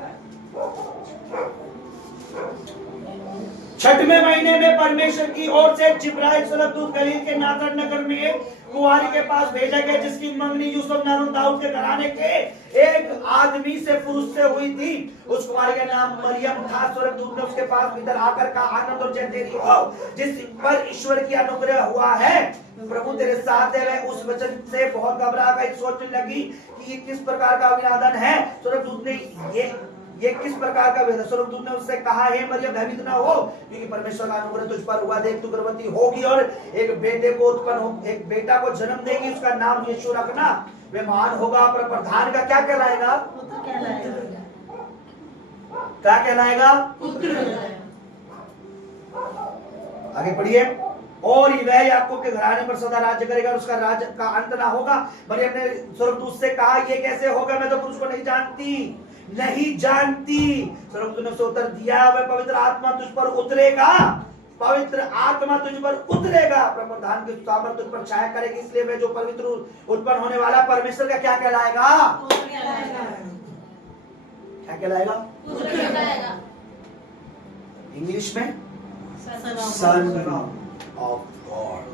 6वें महीने में परमेश्वर की ओर से जिब्राइल स्वर्गदूत गलील के नासरत नगर में एक कुंवारी के पास भेजा गया, जिसकी मंगनी यूसुफ नाम दाऊद के घराने के एक आदमी से पुरुष से हुई थी। उस कुंवारी का नाम मरियम था। स्वर्गदूत ने उसके पास भीतर आकर कहा, आनंद और जय तेरी हो, जिस पर ईश्वर की अनुग्रह हुआ है, प्रभु तेरे साथ है। वह उस वचन से बहुत घबरा गई, सोचने लगी कि ये किस प्रकार का अभिवादन है। स्वर्गदूत ने ये किस प्रकार का वेद? स्वर्गदूत ने उससे कहा, हे मरियम भयभीत न हो, क्योंकि परमेश्वर का अनुग्रह तुझ पर हुआ। देख तू गर्भवती होगी और एक बेटा को जन्म देगी, उसका नाम यीशु रखना। वे महान होगा, पर प्रधान का क्या कहलाएगा? क्या कहलाएगा? आगे पढ़िए। और वह याकूब के घराने पर सदा राज्य करेगा, उसका राज्य का अंत ना होगा। मरियम ने स्वर्गदूत से कहा, ये कैसे होगा? मैं तो पुरुष को नहीं जानती। स्वर्गदूत ने उत्तर दिया, वह पवित्र आत्मा तुझ पर उतरेगा, पवित्र आत्मा तुझ पर उतरेगा, प्रधान की सामर्थ तुझ पर छाया करेगी, इसलिए वह जो पवित्र उत्पन्न होने वाला परमेश्वर का क्या कहलाएगा? क्या कहलाएगा? इंग्लिश में सन ऑफ गॉड।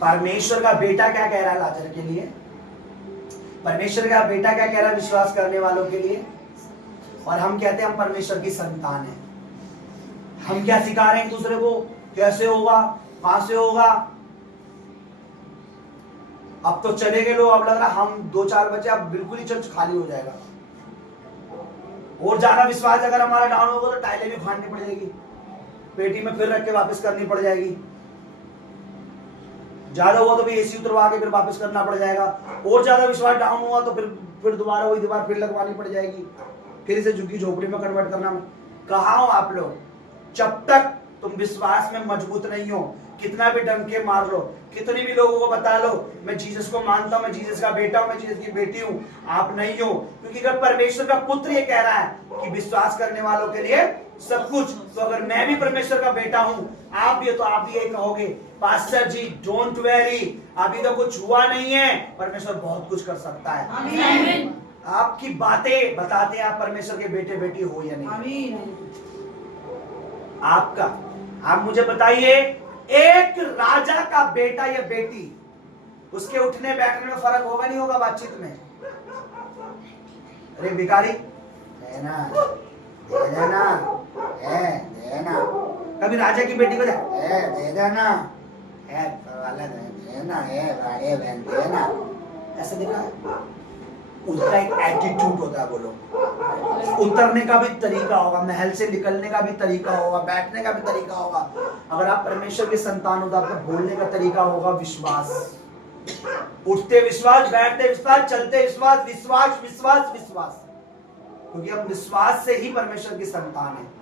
परमेश्वर का बेटा क्या कह रहा है लाजर के लिए? परमेश्वर का बेटा क्या कह रहा है विश्वास करने वालों के लिए? और हम कहते हैं हम परमेश्वर की संतान हैं। हम क्या सिखा रहे हैं एक दूसरे को? कैसे होगा, कहां से होगा? अब तो चले गए लोग, अब लग रहा हम 2-4 बजे अब बिल्कुल ही चर्च खाली हो जाएगा। और ज्यादा विश्वास अगर हमारा डाउन होगा तो टाइलें भी फाड़नी पड़ जाएगी, पेटी में फिर रख के वापस करनी पड़ जाएगी। ज्यादा हुआ तो भी एसी उतरवा के फिर वापस करना पड़ जाएगा। और ज्यादा विश्वास डाउन हुआ तो फिर दोबारा वही दीवार फिर लगवानी पड़ जाएगी, फिर इसे झुग्गी झोपड़ी में कन्वर्ट करना। कहाँ हो आप लोग? जब तक तुम विश्वास में मजबूत नहीं हो, कितना भी डंके मार लो, कितनी भी लोगों को बता लो मैं जीसस को मानता हूं, मैं जीसस का बेटा हूं, मैं जीसस की बेटी हूं, आप नहीं हो। क्योंकि अगर परमेश्वर का पुत्र ये कह रहा है कि विश्वास करने वालों के लिए सब कुछ, तो अगर मैं भी परमेश्वर का बेटा हूं, आप भी, तो आप भी यही कहोगे, पास्टर जी डोंट वेरी, अभी तो कुछ हुआ नहीं है, परमेश्वर बहुत कुछ कर सकता है। आमीन। आपकी बातें बताते हैं आप परमेश्वर के बेटे बेटी हो या नहीं। आमीन। आपका, आप मुझे बताइए, एक राजा का बेटा या बेटी, उसके उठने बैठने में फर्क होगा नहीं होगा बातचीत में? अरे भिखारी है ना, कभी राजा की बेटी को दे देना, वाला दे ना, बहन दे ना, ऐसे देखा है? उसका एक एटीट्यूड होता है। बोलो, उतरने का भी तरीका होगा, महल से निकलने का भी तरीका होगा, बैठने का भी तरीका होगा। अगर आप परमेश्वर के संतान हो तो आपका बोलने का तरीका होगा विश्वास। उठते विश्वास, बैठते विश्वास, चलते विश्वास, विश्वास विश्वास विश्वास, क्योंकि हम विश्वास से ही परमेश्वर की संतान है।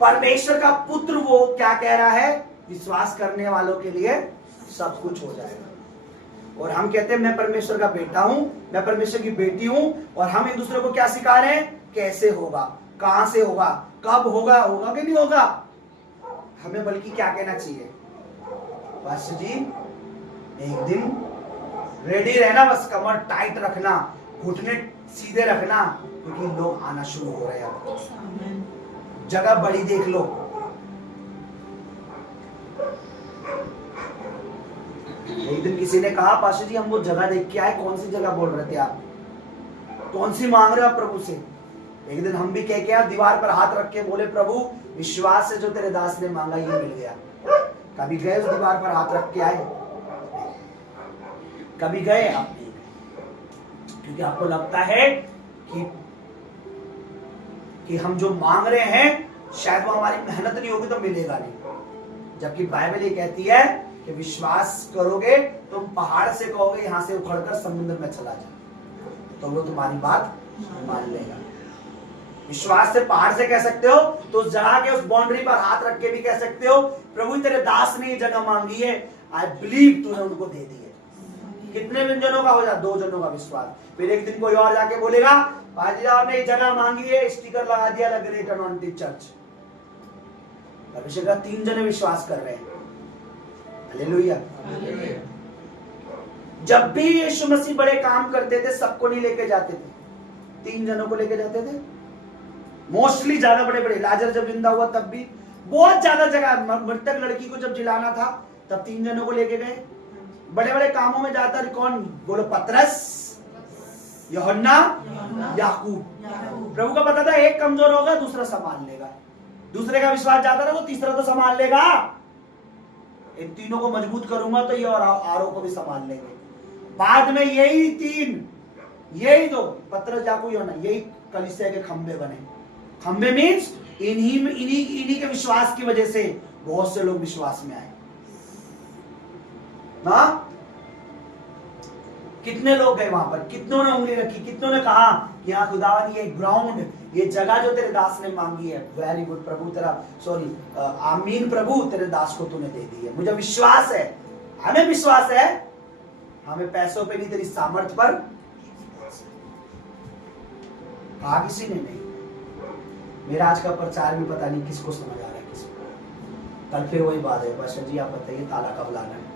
परमेश्वर का पुत्र वो क्या कह रहा है? विश्वास करने वालों के लिए सब कुछ हो जाएगा। और हम कहते हैं मैं परमेश्वर का बेटा हूं, मैं परमेश्वर की बेटी हूं, और हम एक दूसरे को क्या सिखा रहे हैं? कैसे होगा, कहां से होगा, कब होगा, होगा कि नहीं होगा। हमें बल्कि क्या कहना चाहिए? पास्टर जी एक दिन रेडी रहना, बस कमर टाइट रखना, घुटने सीधे रखना, क्योंकि लोग आना शुरू हो रहे हैं। जगह बड़ी देख लो। एक दिन किसी ने कहा पास्टर जी हम वो जगह देख के आए। कौन सी जगह बोल रहे थे आप? कौन सी मांग रहे हो आप प्रभु से? एक दिन हम भी कह के दीवार पर हाथ रख के बोले प्रभु विश्वास से जो तेरे दास ने मांगा ये मिल गया। कभी गए उस दीवार पर हाथ रख के आए? कभी गए आप? नहीं, क्योंकि आपको लगता है कि हम जो मांग रहे हैं शायद वो हमारी मेहनत नहीं होगी तो मिलेगा नहीं। जबकि बाइबल ये कहती है कि विश्वास करोगे तुम पहाड़ से कहोगे यहां से उखड़कर समुद्र में चला जा, तो वो तुम्हारी बात मान लेगा। विश्वास से पहाड़ से कह सकते हो, तो उस जगह के उस बाउंड्री पर हाथ रख के भी कह सकते हो प्रभु तेरे दास ने ये जगह मांगी है, आई बिलीव तूने उनको दे दी है। कितने जनों का हो जाए? 2 जनों का विश्वास। फिर एक दिन कोई और जाके बोलेगा पाजी आपने ये जगह मांगी है, स्टिकर लगा दिया ग्रेट अनॉइंटेड चर्च। परमेश्वर का 3 जने विश्वास कर रहे हैं। हालेलुया। जब भी यीशु मसीह बड़े काम करते थे सबको नहीं लेके जाते थे, 3 जनों को लेके जाते थे। मोस्टली ज्यादा बड़े बड़े, लाजर जब जिंदा हुआ तब भी बहुत ज्यादा जगह, मृतक लड़की को जब जिलाना था तब 3 जनों को लेके गए। बड़े बड़े कामों में जाता कौन? बोलो पतरस, यूहन्ना, याकूब। प्रभु का पता था एक कमजोर होगा दूसरा संभाल लेगा, दूसरे का विश्वास जाता था तो तीसरा तो संभाल लेगा। इन तीनों को मजबूत करूंगा तो ये और आरों को भी संभाल लेंगे। बाद में यही 3, यही 2 पतरस, याकूब, यूहन्ना, यही कलीसिया के खंबे बने। खंबे मीन्स इन्हीं के विश्वास की वजह से बहुत से लोग विश्वास में आए ना। कितने लोग गए वहां पर, कितनों ने उंगली रखी, कितनों ने कहा कि हाँ खुदावन ये ग्राउंड, ये जगह जो तेरे दास ने मांगी है, वेरी गुड प्रभु तेरा, सॉरी आमीन प्रभु तेरे दास को तूने दे दी है। मुझे विश्वास है, हमें विश्वास है, हमें पैसों पे नहीं तेरी सामर्थ्य पर। कहा किसी ने नहीं। मेरा आज का प्रचार भी पता नहीं किसको समझ आ रहा है, किसको। कल फिर वही बात है, पास्टर जी आप बताइए ताला कब लाना है?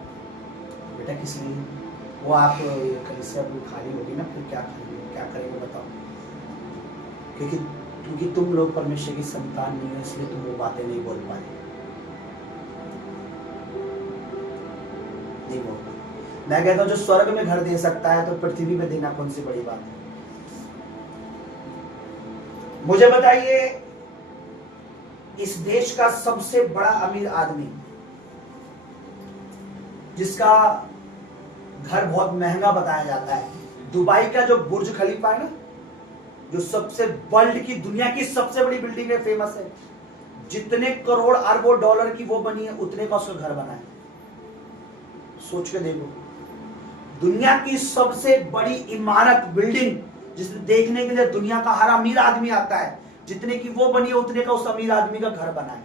बेटा किस लिए? वो आप कलीसिया खाली होगी ना, फिर क्या करेंगे बताओ? क्योंकि तुम लोग परमेश्वर की संतान नहीं हो, इसलिए तुम वो बातें नहीं बोल पाए। नहीं बोल पाए। मैं कहता हूं जो स्वर्ग में घर दे सकता है तो पृथ्वी में देना कौन सी बड़ी बात है? मुझे बताइए इस देश का सबसे बड़ा अमीर आदमी जिसका घर बहुत महंगा बताया जाता है, दुबई का जो बुर्ज खलीफा है ना, जो सबसे वर्ल्ड की दुनिया की सबसे बड़ी बिल्डिंग है, फेमस है, जितने करोड़ अरबों डॉलर की वो बनी है उतने का उसका घर बना है। सोच के देखो, दुनिया की सबसे बड़ी इमारत, बिल्डिंग जिसे देखने के लिए दुनिया का हर अमीर आदमी आता है, जितने की वो बनी है उतने का उस अमीर आदमी का घर बना है।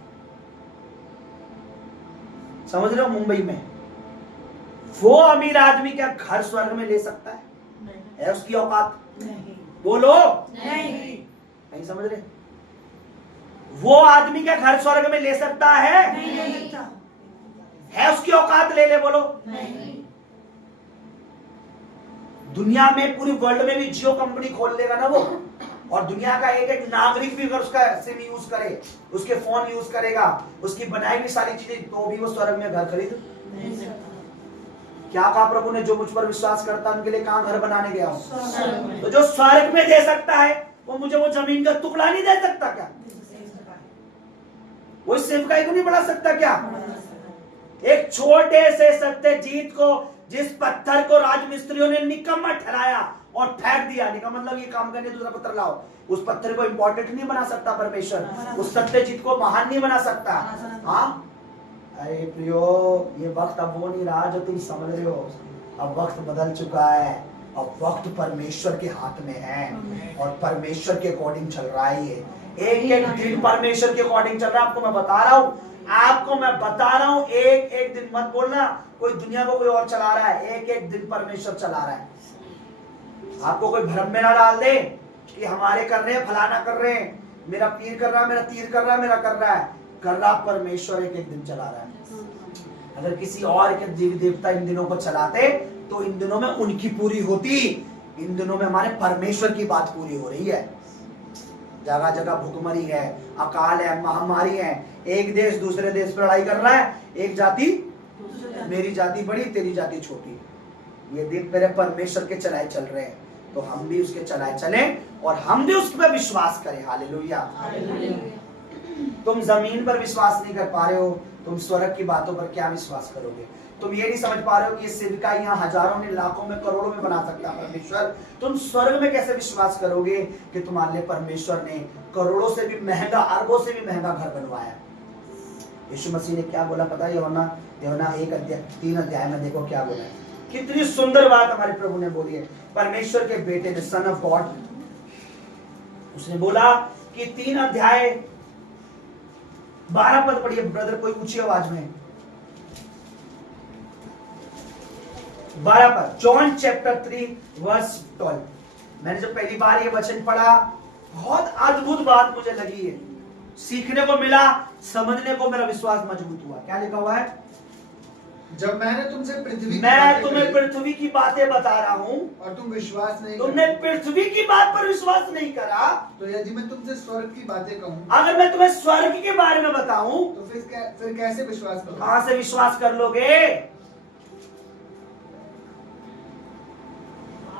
समझ रहे हो? मुंबई में वो अमीर आदमी क्या घर स्वर्ग में ले सकता है? है उसकी औकात? नहीं। बोलो नहीं समझ रहे? वो आदमी क्या घर स्वर्ग में ले सकता है? नहीं। है उसकी औकात? ले ले बोलो। नहीं। दुनिया में पूरी वर्ल्ड में भी जियो कंपनी खोल लेगा ना वो, और दुनिया का एक एक नागरिक भी अगर उसका सिम यूज करे, उसके फोन यूज करेगा, उसकी बनाई हुई सारी चीजें, तो भी वो स्वर्ग में घर खरीद नहीं सकता। क्या कहा प्रभु ने? जो मुझ पर विश्वास करता है उनके लिए कहां घर बनाने गया हूं? तो तो जो स्वर्ग में दे सकता है वो मुझे वो जमीन का टुकड़ा नहीं दे सकता क्या? वो सेवकाई को नहीं बढ़ा सकता क्या? एक छोटे से सत्यजीत को, जिस पत्थर को राजमिस्त्रियों ने निकम्मा ठहराया और फेंक दिया, निकम्मा मतलब ये काम करने दूसरा पत्थर लाओ, उस पत्थर को इंपॉर्टेंट नहीं बना सकता परमेश्वर, उस सत्यजीत को महान नहीं बना सकता। हाँ, अरे प्रियो, ये वक्त अब वो नहीं रहा जो तुम समझ रहे हो। अब वक्त बदल चुका है, अब वक्त परमेश्वर के हाथ में है और परमेश्वर के अकॉर्डिंग चल रहा है। ये एक एक दिन परमेश्वर के अकॉर्डिंग चल रहा है। आपको मैं बता रहा हूँ, एक एक दिन मत बोलना कोई दुनिया को कोई और चला रहा है, एक एक दिन परमेश्वर चला रहा है। आपको कोई भ्रम में ना डाल दे कि हमारे कर रहे हैं, फलाना कर रहे हैं, मेरा पीर कर रहा है, मेरा तीर कर रहा है, मेरा कर रहा है। कर रहा परमेश्वर एक एक दिन चला रहा है। अगर किसी और के देवी देवता इन दिनों को चलाते तो इन दिनों में उनकी पूरी होती, इन दिनों में हमारे परमेश्वर की बात पूरी हो रही है। जगह जगह भूखमरी है, अकाल है, महामारी है, एक देश दूसरे देश पर लड़ाई कर रहा है, एक जाति, मेरी जाति बड़ी तेरी जाति छोटी। ये दिन मेरे परमेश्वर के चलाए चल रहे हैं, तो हम भी उसके चलाए चले और हम भी उस पर विश्वास करें। हालेलुया। तुम जमीन पर विश्वास नहीं कर पा रहे हो, तुम स्वर्ग की बातों पर क्या विश्वास करोगे? तुम ये नहीं समझ पा रहे हो कि ये सेविका यहाँ हजारों में, लाखों में, करोड़ों में बना सकता है परमेश्वर, तुम स्वर्ग में कैसे विश्वास करोगे कि तुम्हारे लिए परमेश्वर ने करोड़ों से भी महंगा, अरबों से भी महंगा घर बनवाया? यीशु मसीह ने क्या बोला पता है? यूहन्ना 3 अध्याय में देखो क्या बोला है। कितनी सुंदर बात हमारे प्रभु ने बोली है। परमेश्वर के बेटे ने, सन ऑफ गॉड, उसने बोला कि 3 अध्याय 12 पद पढ़िए ब्रदर, कोई ऊंची आवाज में। 12 पद, जॉन चैप्टर 3 वर्स 12। मैंने जब पहली बार ये वचन पढ़ा, बहुत अद्भुत बात मुझे लगी है, सीखने को मिला, समझने को मेरा विश्वास मजबूत हुआ। क्या लिखा हुआ है? जब मैंने तुमसे मैं तुम्हें पृथ्वी की बातें बता रहा हूँ और तुम विश्वास नहीं, तुमने पृथ्वी की बात पर विश्वास नहीं करा, तो यदि मैं तुमसे स्वर्ग की बातें कहूँ, अगर मैं तुम्हें स्वर्ग के बारे में बताऊं, तो फिर कैसे विश्वास करोगे? कहां से विश्वास कर लोगे?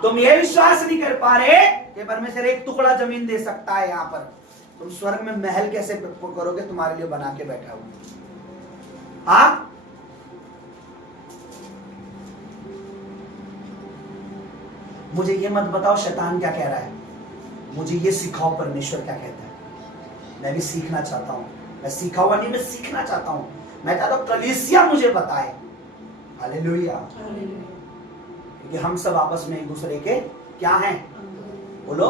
तुम ये विश्वास नहीं कर पा रहे कि परमेश्वर एक टुकड़ा जमीन दे सकता है यहाँ पर, तुम स्वर्ग में महल कैसे करोगे? तुम्हारे लिए बना के बैठा हूं। हाँ, मुझे ये मत बताओ शैतान क्या कह रहा है, मुझे ये सिखाओ परमेश्वर क्या कहता है। मैं भी सीखना चाहता हूं, मैं सीखा हुआ नहीं, मैं सीखना चाहता हूं। मैं चाहता हूं कलीसिया मुझे बताए। हालेलुया। क्योंकि हम सब आपस में एक दूसरे के क्या हैं? बोलो,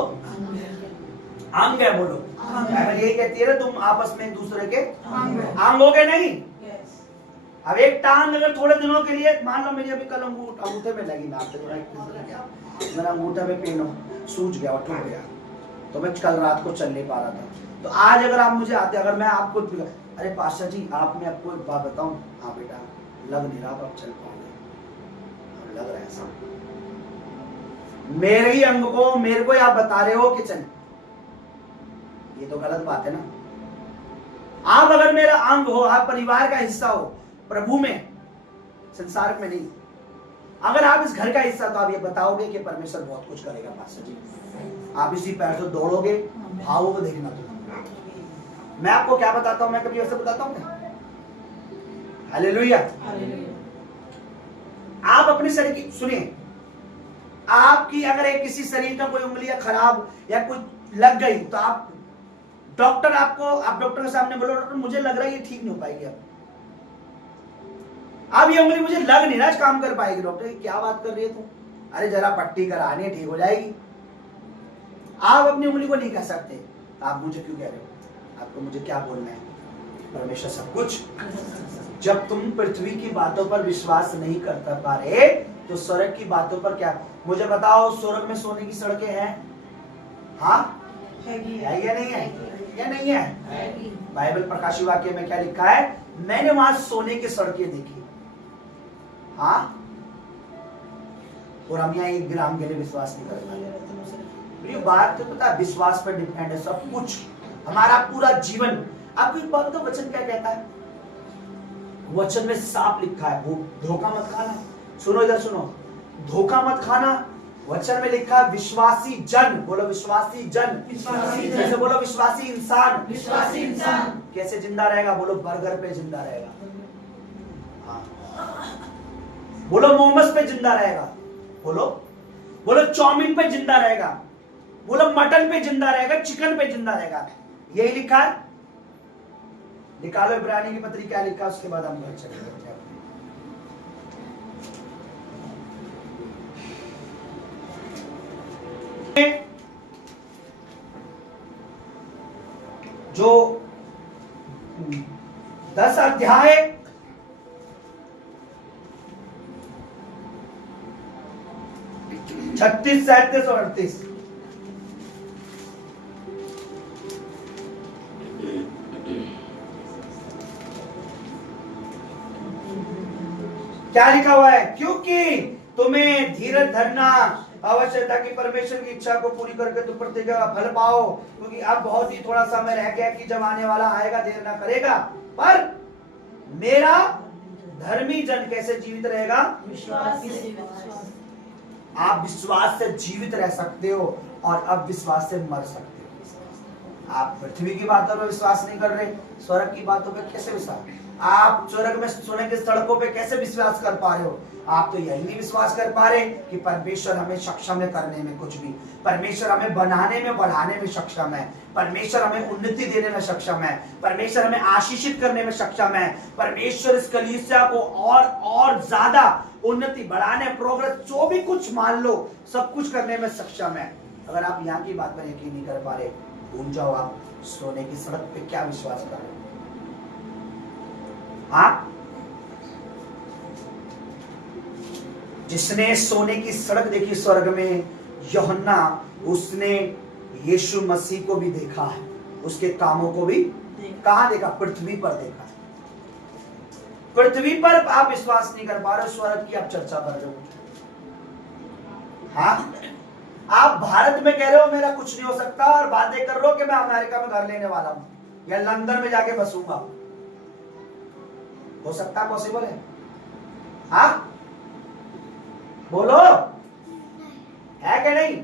अंग है। बोलो, बाइबल यही कहती है ना, तुम आपस में एक दूसरे के अंग हो गए नहीं। अब एक टांग अगर थोड़े दिनों के लिए, मान लो मेरी अभी कल अंगूठे में लगी, मेरा अंगूठा में पेन सूज गया और टूट गया, तो मैं कल रात को चल नहीं पा रहा था। तो आज अगर आप मुझे आते, अगर मैं आपको, अरे पास्टर जी आप, मैं आपको एक बात बताऊं, हाँ बेटा लग नहीं रहा आप चल पाओगे, लग रहा है ऐसा, मेरे ही अंग को मेरे को आप बता रहे हो कि चल, ये तो गलत बात है ना। आप अगर मेरा अंग हो, आप परिवार का हिस्सा हो, प्रभु में, संसार में नहीं, अगर आप इस घर का हिस्सा, तो आप ये बताओगे कि परमेश्वर बहुत कुछ करेगा पास्टर जी। आप इसी पैर से दौड़ोगे, भावोगे, देखना तुम। मैं आपको क्या बताता हूं, मैं कभी ऐसे बताता हूं? हालेलुया। आप अपने शरीर की, सुनिए, आपकी अगर एक किसी शरीर का कोई उंगली खराब या कुछ लग गई, तो आप डॉक्टर के सामने बोलो, डॉक्टर मुझे लग रहा है ये ठीक नहीं हो पाएगी, अब ये उंगली मुझे लग नहीं रहा काम कर पाएगी। डॉक्टर क्या बात कर रही है तू? अरे जरा पट्टी करानी है, ठीक हो जाएगी। आप अपनी उंगली को नहीं कह सकते, आप मुझे क्यों कह रहे हो? आपको मुझे क्या बोलना है? परमेश्वर सब कुछ। जब तुम पृथ्वी की बातों पर विश्वास नहीं कर पा रहे, तो स्वर्ग की बातों पर क्या? मुझे बताओ, स्वर्ग में सोने की सड़कें हैं? हाँ, है या नहीं है? या नहीं है? बाइबल प्रकाशित वाक्य में क्या लिखा है? मैंने वहां सोने की सड़कें देखी। हाँ, और हम यहाँ 1 ग्राम के लिए विश्वास नहीं कर पाते। ये बात तो पता है, विश्वास पर डिपेंड है सब कुछ, हमारा पूरा जीवन। आपको एक बात तो, वचन क्या कहता है? वचन में साफ लिखा है, वो धोखा मत खाना। सुनो इधर सुनो, धोखा मत खाना। वचन में लिखा है विश्वासी जन, बोलो विश्वासी जन, जैसे बोलो विश्वासी इंसान, विश्वासी इंसान। कैसे जिंदा रहेगा? बोलो बर्गर पे जिंदा रहेगा, हाँ। बोलो मोमोज पे जिंदा रहेगा, बोलो बोलो चाउमीन पे जिंदा रहेगा, बोलो मटन पे जिंदा रहेगा, चिकन पे जिंदा रहेगा। यही लिखा है। निकालो इब्रानी की पत्री क्या लिखा, उसके बाद हम घर चलेंगे। जो 10 अध्याय 36, 37 और 38 क्या लिखा हुआ है? क्योंकि तुम्हें धीरज धरना आवश्यकता की परमेश्वर की इच्छा को पूरी करके तुम प्रतिज्ञा का फल पाओ, क्योंकि अब बहुत ही थोड़ा समय रह गया कि जब आने वाला आएगा देर ना करेगा। पर मेरा धर्मी जन कैसे जीवित रहेगा? विश्वास से। आप विश्वास से जीवित रह सकते हो और अब विश्वास से मर सकते हो। आप पृथ्वी की बातों पर विश्वास नहीं कर रहे, स्वर्ग की बातों पर कैसे विश्वास? आप स्वर्ग में सोने की सड़कों पे कैसे विश्वास कर पा रहे हो? आप तो यही नहीं विश्वास कर पा रहे कि परमेश्वर हमें सक्षम है करने में कुछ भी। परमेश्वर हमें बनाने में बढ़ाने में सक्षम है। परमेश्वर हमें उन्नति देने में सक्षम है। परमेश्वर हमें आशीषित करने में सक्षम है। परमेश्वर इस कलीसिया को और ज्यादा उन्नति बढ़ाने, प्रोग्रेस, जो भी कुछ मान लो, सब कुछ करने में सक्षम है। अगर आप यहाँ की बात पर यकीन नहीं कर पा रहे, भूल जाओ आप सोने की सड़क पे क्या विश्वास कर रहे हो। आप जिसने सोने की सड़क देखी स्वर्ग में, यूहन्ना, उसने यीशु मसीह को भी देखा है, उसके कामों को भी कहां देखा? पृथ्वी पर देखा। पृथ्वी पर आप विश्वास नहीं कर पा रहे, स्वर्ग की आप चर्चा कर रहे हो। हाँ, आप भारत में कह रहे हो मेरा कुछ नहीं हो सकता और बातें कर रहे हो कि मैं अमेरिका में घर लेने वाला हूं या लंदन में जाके बसूंगा। हो सकता है? पॉसिबल है? हाँ, बोलो, है कि नहीं?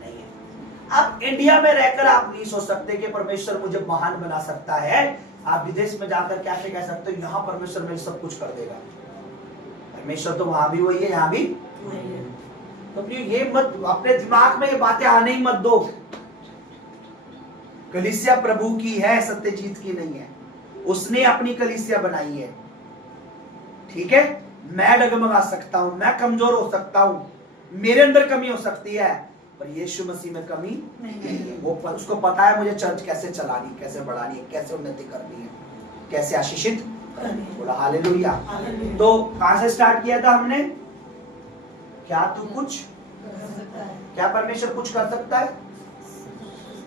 नहीं है। अब इंडिया में रहकर आप नहीं सोच सकते कि परमेश्वर मुझे महान बना सकता है। आप विदेश में जाकर कैसे कह सकते हो यहां परमेश्वर मुझे सब कुछ कर देगा? परमेश्वर तो वहां भी वही है, यहां भी। तो ये मत, अपने दिमाग में ये बातें आने ही मत दो। कलीसिया प्रभु की है, सत्यजीत की नहीं है। उसने अपनी कलीसिया बनाई है, ठीक है? मैं डगमगा सकता हूं, मैं कमजोर हो सकता हूं, मेरे अंदर कमी हो सकती है, पर यीशु मसीह में कमी नहीं है। वो उसको पता है मुझे चर्च कैसे चलानी, कैसे बढ़ानी है, कैसे उन्नति करनी है, कैसे आशीषित करनी है। बोला हालेलुया। तो कहां से स्टार्ट किया था हमने? क्या तू कुछ, क्या परमेश्वर कुछ कर सकता है?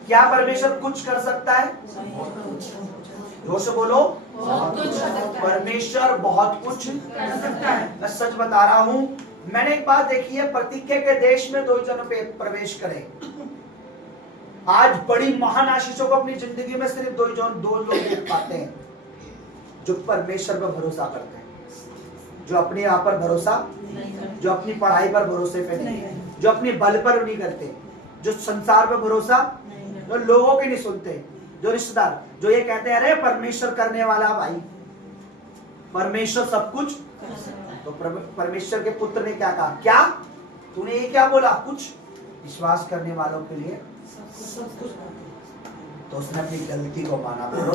क्या परमेश्वर कुछ कर सकता है? जोर से बोलो, परमेश्वर बहुत कुछ कर सकता है। मैं सच बता रहा हूं, मैंने एक बात देखी है, प्रतिज्ञा के देश में 2 जन प्रवेश करें। आज बड़ी महान आशीषों को अपनी जिंदगी में सिर्फ 2 लोग देख पाते हैं, जो परमेश्वर पर भरोसा करते हैं, जो अपने आप पर भरोसा, जो अपनी पढ़ाई पर भरोसे पे नहीं, जो अपने बल पर नहीं करते, जो संसार पर भरोसा, जो लोगों के नहीं सुनते, जो रिश्तेदार, जो ये कहते हैं अरे परमेश्वर करने वाला भाई, परमेश्वर सब कुछ। तो परमेश्वर के पुत्र ने क्या कहा? क्या तूने ये क्या बोला? कुछ विश्वास करने वालों के लिए तो उसने अपनी गलती को माना। बोलो,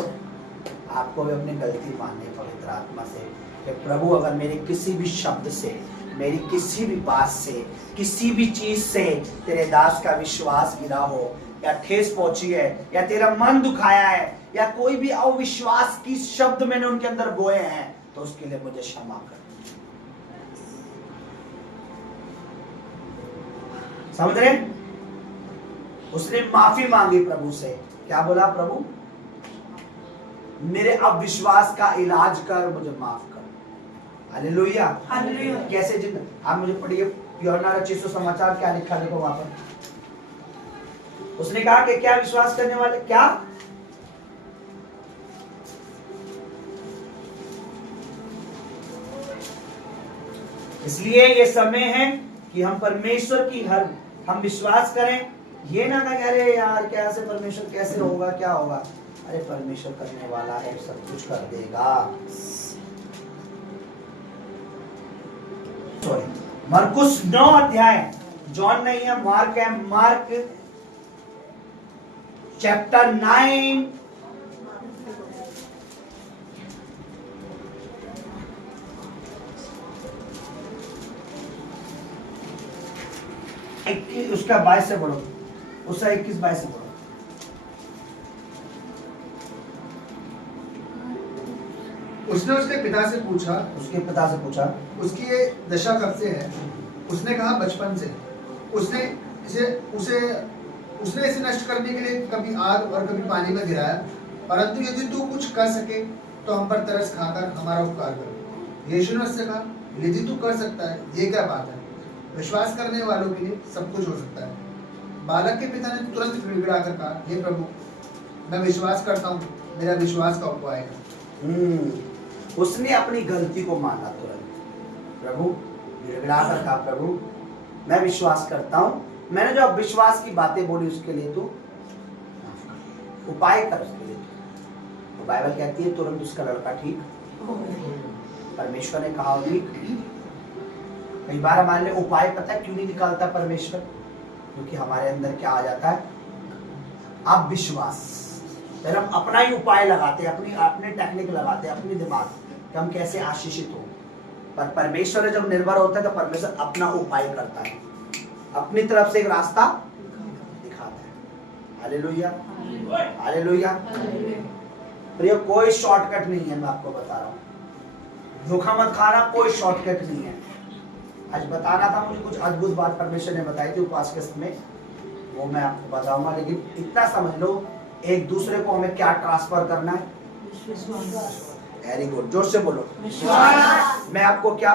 आपको भी अपनी गलती माननी पवित्र आत्मा से कि प्रभु अगर मेरे किसी भी शब्द से, मेरी किसी भी बात से, किसी भी चीज से तेरे दास का विश्वास गिरा हो, या ठेस पहुंची है, या तेरा मन दुखाया है, या कोई भी अविश्वास की शब्द मैंने उनके अंदर बोए हैं, तो उसके लिए मुझे क्षमा कर। समझ रहे? उसने माफी मांगी प्रभु से। क्या बोला? प्रभु मेरे अविश्वास का इलाज कर, मुझे माफ कर। हालेलुया। कैसे जिंदा? आप मुझे पढ़िए यूहन्ना रचित सुसमाचार, क्या लिखा देखो वहां पर। उसने कहा कि क्या विश्वास करने वाले, क्या इसलिए ये समय है कि हम परमेश्वर की हम विश्वास करें ये ना कहे अरे यार कैसे परमेश्वर कैसे होगा क्या होगा। अरे परमेश्वर करने वाला है, सब कुछ कर देगा। सॉरी, मरकुस 9 अध्याय, जॉन नहीं है, मार्क है, मार्क चैप्टर 9 उसका 22 से पढ़ो, उसका 21-22 से पढ़ो। उसने उसके पिता से पूछा, उसके पिता से पूछा, उसकी ये दशा कब से है? उसने कहा बचपन से। उसने इसे नष्ट करने के लिए कभी आग और कभी पानी में गिराया, परंतु यदि तू कुछ कर सके तो हम पर तरस खाकर हमारा उपकार कर। यीशु ने उससे कहा, यदि तू कर सकता है, ये क्या बात है? विश्वास करने वालों के लिए सब कुछ हो सकता है। बालक के पिता ने तुरंत गिड़गिड़ा कर कहा, हे प्रभु, मैं विश्वास करता हूँ, मेरा विश्वास का उपवाय है। उसने अपनी गलती को माना तुरंत। प्रभु गिड़गिड़ा कर कहा, प्रभु मैं विश्वास करता हूँ, मैंने जो अब विश्वास की बातें बोली उसके लिए तू उपाय कर उसके लिए। तो बाइबल कहती है तुरंत उसका लड़का ठीक। परमेश्वर ने कहा ठीक। कई बार हमारे लिए उपाय पता है क्यों नहीं निकालता परमेश्वर? क्योंकि हमारे अंदर क्या आ जाता है? अब विश्वास। फिर हम अपना ही उपाय लगाते हैं, अपने टेक्निक लगाते हैं, अपनी दिमाग कि हम कैसे आशीषित हो। पर परमेश्वर जब निर्भर होता है तो परमेश्वर अपना उपाय करता है, अपनी तरफ से एक रास्ता दिखाता है। Hallelujah, hallelujah. प्रिय, कोई शॉर्टकट नहीं है, मैं आपको बता रहा हूँ। धोखा मत खाना, कोई शॉर्टकट नहीं है। आज बताना था मुझे, कुछ अद्भुत बात परमेश्वर ने बताई थी उपास किस्त में, वो मैं आपको बताऊंगा। लेकिन इतना समझ लो, एक दूसरे को हमें क्या ट्रांसफर करना है? वेरी गुड, जोर से बोलो विश्वास। मैं आपको क्या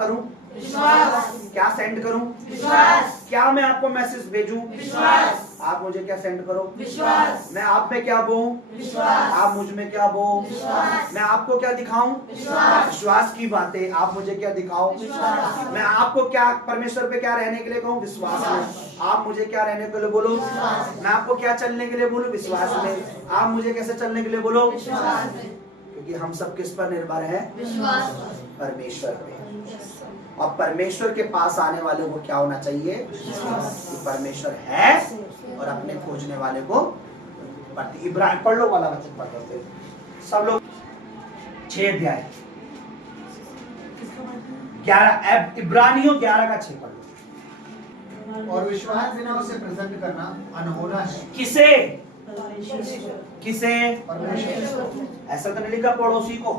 करूं? विश्वास। क्या सेंड करूं? विश्वास। क्या मैं आपको मैसेज भेजूं? विश्वास। आप मुझे क्या सेंड करो? विश्वास। मैं आप में क्या बोऊं? विश्वास। आप मुझ में क्या बोऊं? विश्वास। मैं आपको क्या दिखाऊं? विश्वास। विश्वास की बातें। आप मुझे क्या दिखाओ? विश्वास। मैं आपको क्या परमेश्वर पे क्या रहने के लिए कहूं? विश्वास में। आप मुझे क्या रहने के लिए बोलो? विश्वास। मैं आपको क्या चलने के लिए बोलूं? विश्वास में। आप मुझे कैसे चलने के लिए बोलो? विश्वास में। क्योंकि हम सब किस पर निर्भर हैं? विश्वास। परमेश्वर पे। और परमेश्वर के पास आने वाले को क्या होना चाहिए? कि परमेश्वर है और अपने खोजने वाले को इब्राहिम पढ़ लो वाला वचन पढ़ लो सब लोग। 6 अध्याय 11, इब्रानियों 11 का 6 पढ़ लो। और विश्वास बिना उसे प्रसन्न करना अनहोना है। किसे? किसे? परमेश्वर। ऐसा तो नहीं लिखा पड़ोसी को।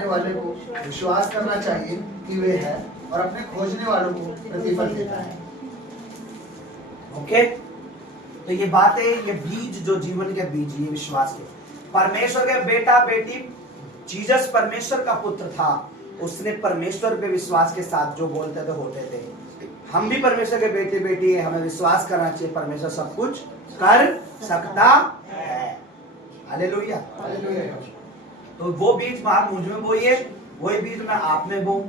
वाले को विश्वास करना चाहिए कि वे है और अपने खोजने वालों को प्रतिफल देता है। ओके, तो ये बातें, ये बीज जो जीवन के बीज, ये विश्वास के। परमेश्वर के बेटा बेटी, जीसस परमेश्वर का पुत्र था, उसने परमेश्वर पे विश्वास के साथ जो बोलते थे होते थे। हम भी परमेश्वर के बेटे बेटी है, हमें विश्वास करना चाहिए परमेश्वर सब कुछ कर सकता है। हालेलुया। तो वो बीज आप मुझ में बोइए, वही बीज मैं आप में बोऊं।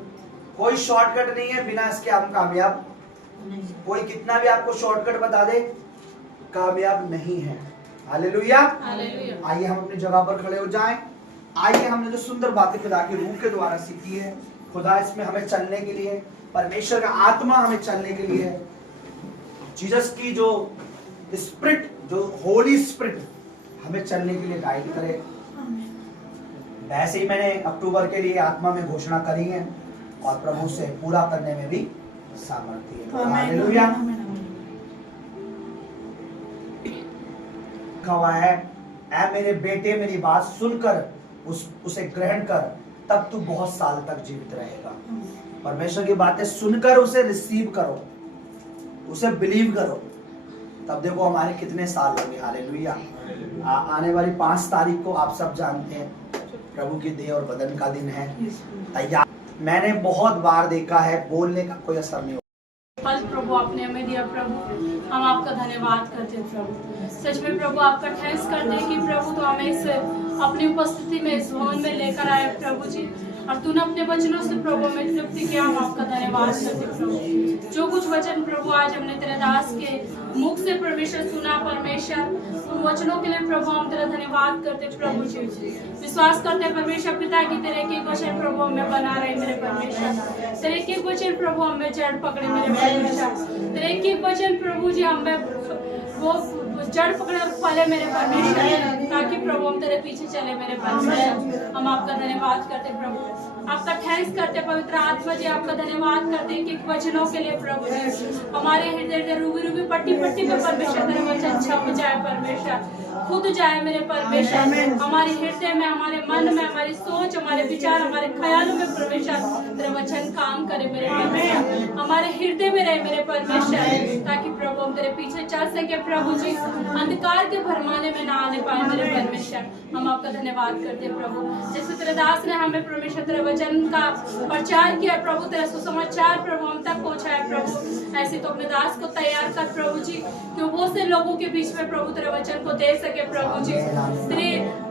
कोई शॉर्टकट नहीं है, बिना इसके हम कामयाब। कोई कितना भी आपको शॉर्टकट बता दे, कामयाब नहीं है। हालेलुया। आइए हम अपनी जगह पर खड़े हो जाएं। आइए, हमने जो सुंदर बातें खुदा के रूह के द्वारा सीखी है, खुदा इसमें हमें चलने के लिए, परमेश्वर का आत्मा हमें चलने के लिए, जीसस की जो स्पिरिट, जो होली स्पिरिट हमें चलने के लिए गाइड करे। वैसे ही मैंने अक्टूबर के लिए आत्मा में घोषणा करी है और प्रभु से पूरा करने में भी सामर्थ्य है। हालेलुया। कहा है, ऐ मेरे बेटे मेरी बात सुनकर उसे ग्रहण कर, तब तू बहुत साल तक जीवित रहेगा। परमेश्वर की बातें सुनकर उसे रिसीव करो, उसे बिलीव करो, तब देखो हमारे कितने साल होंगे। हालेलुया। आने वाली 5 तारीख को आप सब जानते हैं प्रभु की देह और बदन का दिन है। तैयार। मैंने बहुत बार देखा है, बोलने का कोई असर नहीं होता। फल प्रभु आपने हमें दिया प्रभु, हम आपका धन्यवाद करते हैं प्रभु। सच में प्रभु आपका थैंक्स करते हैं कि प्रभु तो हमें इस अपनी उपस्थिति में, इस भवन में लेकर आए प्रभु जी। और तूने अपने वचनों से प्रभु में तृप्ति किया। हम आपका धन्यवाद करते प्रभु। जो कुछ वचन प्रभु आज हमने तेरे दास के मुख से परमेश्वर सुना परमेश्वर, उन वचनों के लिए प्रभु हम तेरा धन्यवाद करते प्रभु जी। विश्वास करते परमेश्वर पिता की तेरे एक एक वचन प्रभु हमें बना रहे मेरे परमेश्वर। तेरे एक एक वचन प्रभु हमें जड़ पकड़े मेरे परमेश्वर। तेरे एक एक वचन प्रभु जी हमें वो जड़ पकड़े और फले मेरे परमेश्वर, ताकि प्रभु हम तेरे पीछे चले मेरे परमेश्वर। हम आपका धन्यवाद करते प्रभु, आपका थैंक्स करते पवित्र आत्मा जी, आपका धन्यवाद करते एक वचनों के लिए प्रभु जी। हमारे हृदय रूबी रूबी पट्टी पट्टी पे परमेश्वर तेरे वचन छप जाए परमेश्वर, खुद जाए मेरे परमेश्वर। हमारे हृदय में, हमारे मन में, हमारी सोच, हमारे विचार, हमारे ख्यालों में परमेश्वर तेरे वचन काम करे मेरे परमेश्वर। हमारे हृदय में रहे मेरे परमेश्वर, ताकि प्रभु हम तेरे पीछे चल सके प्रभु जी, अंधकार के भरमाने में ना आने पाए मेरे परमेश्वर। हम आपका धन्यवाद करते प्रभु, जैसे तेरे दास ने हमें परमेश्वर तेरे वचन का प्रचार किया प्रभु, तेरा सुसमाचार प्रभु हम तक पहुंचाए प्रभु, ऐसे तो अपने दास को तैयार कर प्रभु जी, कि वो से लोगों के बीच में प्रभु तेरे वचन को दे सके प्रभु जी।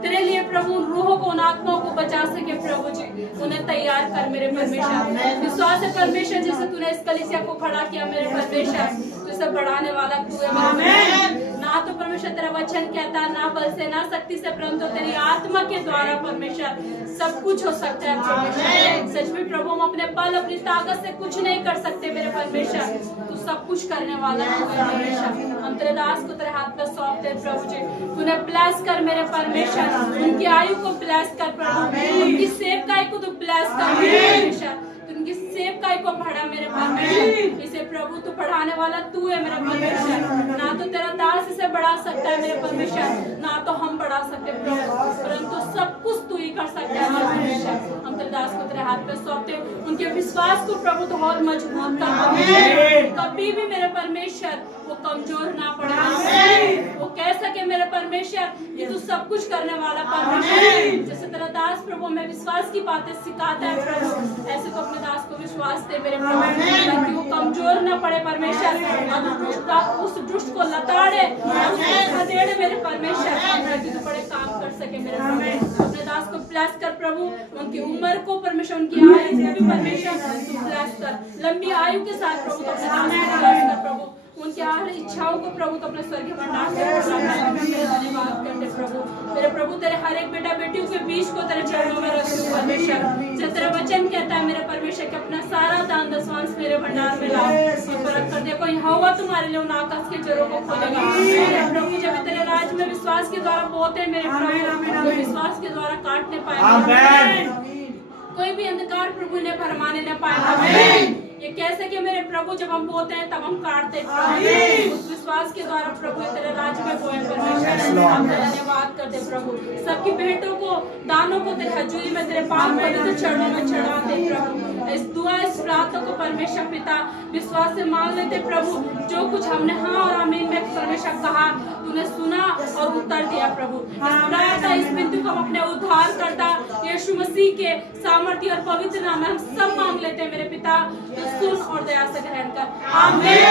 तेरे लिए प्रभु रूहों को, उन आत्माओं को बचा सके प्रभु जी, उन्हें तैयार कर मेरे परमेश्वर। विश्वास है परमेश्वर, जैसे तूने इस कलीसिया को खड़ा किया मेरे परमेश्वर, तो इसे बढ़ाने वाला तू है। ना तो परमेश्वर तेरा वचन कहता, ना बल से ना शक्ति से, परंतु तेरी आत्मा के द्वारा परमेश्वर सब कुछ हो सकता है परमेश्वर। सच में प्रभु हम अपने बल, अपनी ताकत से कुछ नहीं कर सकते मेरे परमेश्वर, तू सब कुछ करने वाला है परमेश्वर। हम तेरे दास को तेरे हाथ में सौंपते हैं प्रभु जी, तूने ब्लेस कर मेरे परमेश्वर, उनकी आयु को ब्लेस कर प्रभु, उनकी सेवकाई को तू ब्लेस कर मेरे परमेश्वर, उनकी सेवकाई को बढ़ा मेरे परमेश्वर। इसे प्रभु तू बढ़ाने वाला तू है मेरे परमेश्वर, ना तो तेरा दास इसे बढ़ा सकता है मेरे परमेश्वर, ना तो हम बढ़ा सकते प्रभु, परंतु सब कुछ तू ही कर सकता है मेरे परमेश्वर। हम तेरे दास को तेरे हाथ में सौंपते, उनके विश्वास को प्रभु तो और मजबूत कर, कभी भी मेरे परमेश्वर वो कमजोर ना पड़े, वो कह सके मेरे परमेश्वर कि तू सब कुछ करने वाला परमेश्वर। जैसे तेरा दास प्रभु में विश्वास की बातें सिखाता है प्रभु, ऐसे तो अपने दास को विश्वास दे मेरे प्रभु, ताकि वो कमजोर ना पड़े परमेश्वर, उस दुष्ट को लताड़े और उसको खदेड़े मेरे परमेश्वर, ताकि तू बड़े काम कर सके मेरे प्रभु। अपने दास को ब्लेस कर प्रभु, उनकी उम्र को परमेश्वर, उनकी आयु को भी परमेश्वर तू ब्लेस कर, लंबी आयु के साथ प्रभु तो अपने दास को ब्लेस कर प्रभु, उनकी हर इच्छाओं को प्रभु तो अपने स्वर्गीय भंडार से धन्यवाद करते प्रभु। मेरे प्रभु तेरे हर एक बेटा बेटियों के बीच को तेरे चरणों में रख दूं परमेश्वर, जब तेरा वचन कहता है मेरे परमेश्वर कि अपना सारा दान दशवांश मेरे भंडार में लाओ और परख कर देखो यहोवा तुम्हारे लिए उन आकाश के जरों को खोलेगा। मेरे प्रभु जब तेरे राज में विश्वास के द्वारा बोते मेरे प्रभु, तो विश्वास के द्वारा काटने पाएगा, कोई भी अंधकार प्रभु ने भरमाने न पाएगा। ये कैसे कि मेरे प्रभु जब हम बोते हैं तब हम काटते हैं, उस विश्वास के द्वारा प्रभु तेरे राज में बोए परमेश्वर। हम धन्यवाद करते प्रभु, सबकी भेंटों को, दानों को तेरे हजूरी में, तेरे पाप पवित्र चरणों में चढ़ाते प्रभु। इस दुआ, इस प्रार्थना को परमेश्वर पिता विश्वास से मांग लेते प्रभु, जो कुछ हमने हाँ और आमीन में परमेश्वर कहा, तूने सुना और उत्तर दिया प्रभु। इस प्रार्थना, इस बिंदु को हम अपने उद्धार करता यीशु मसीह के सामर्थ्य और पवित्र नाम में हम सब मांग लेते हैं मेरे पिता, सुन और दया से ग्रहण कर, आमीन।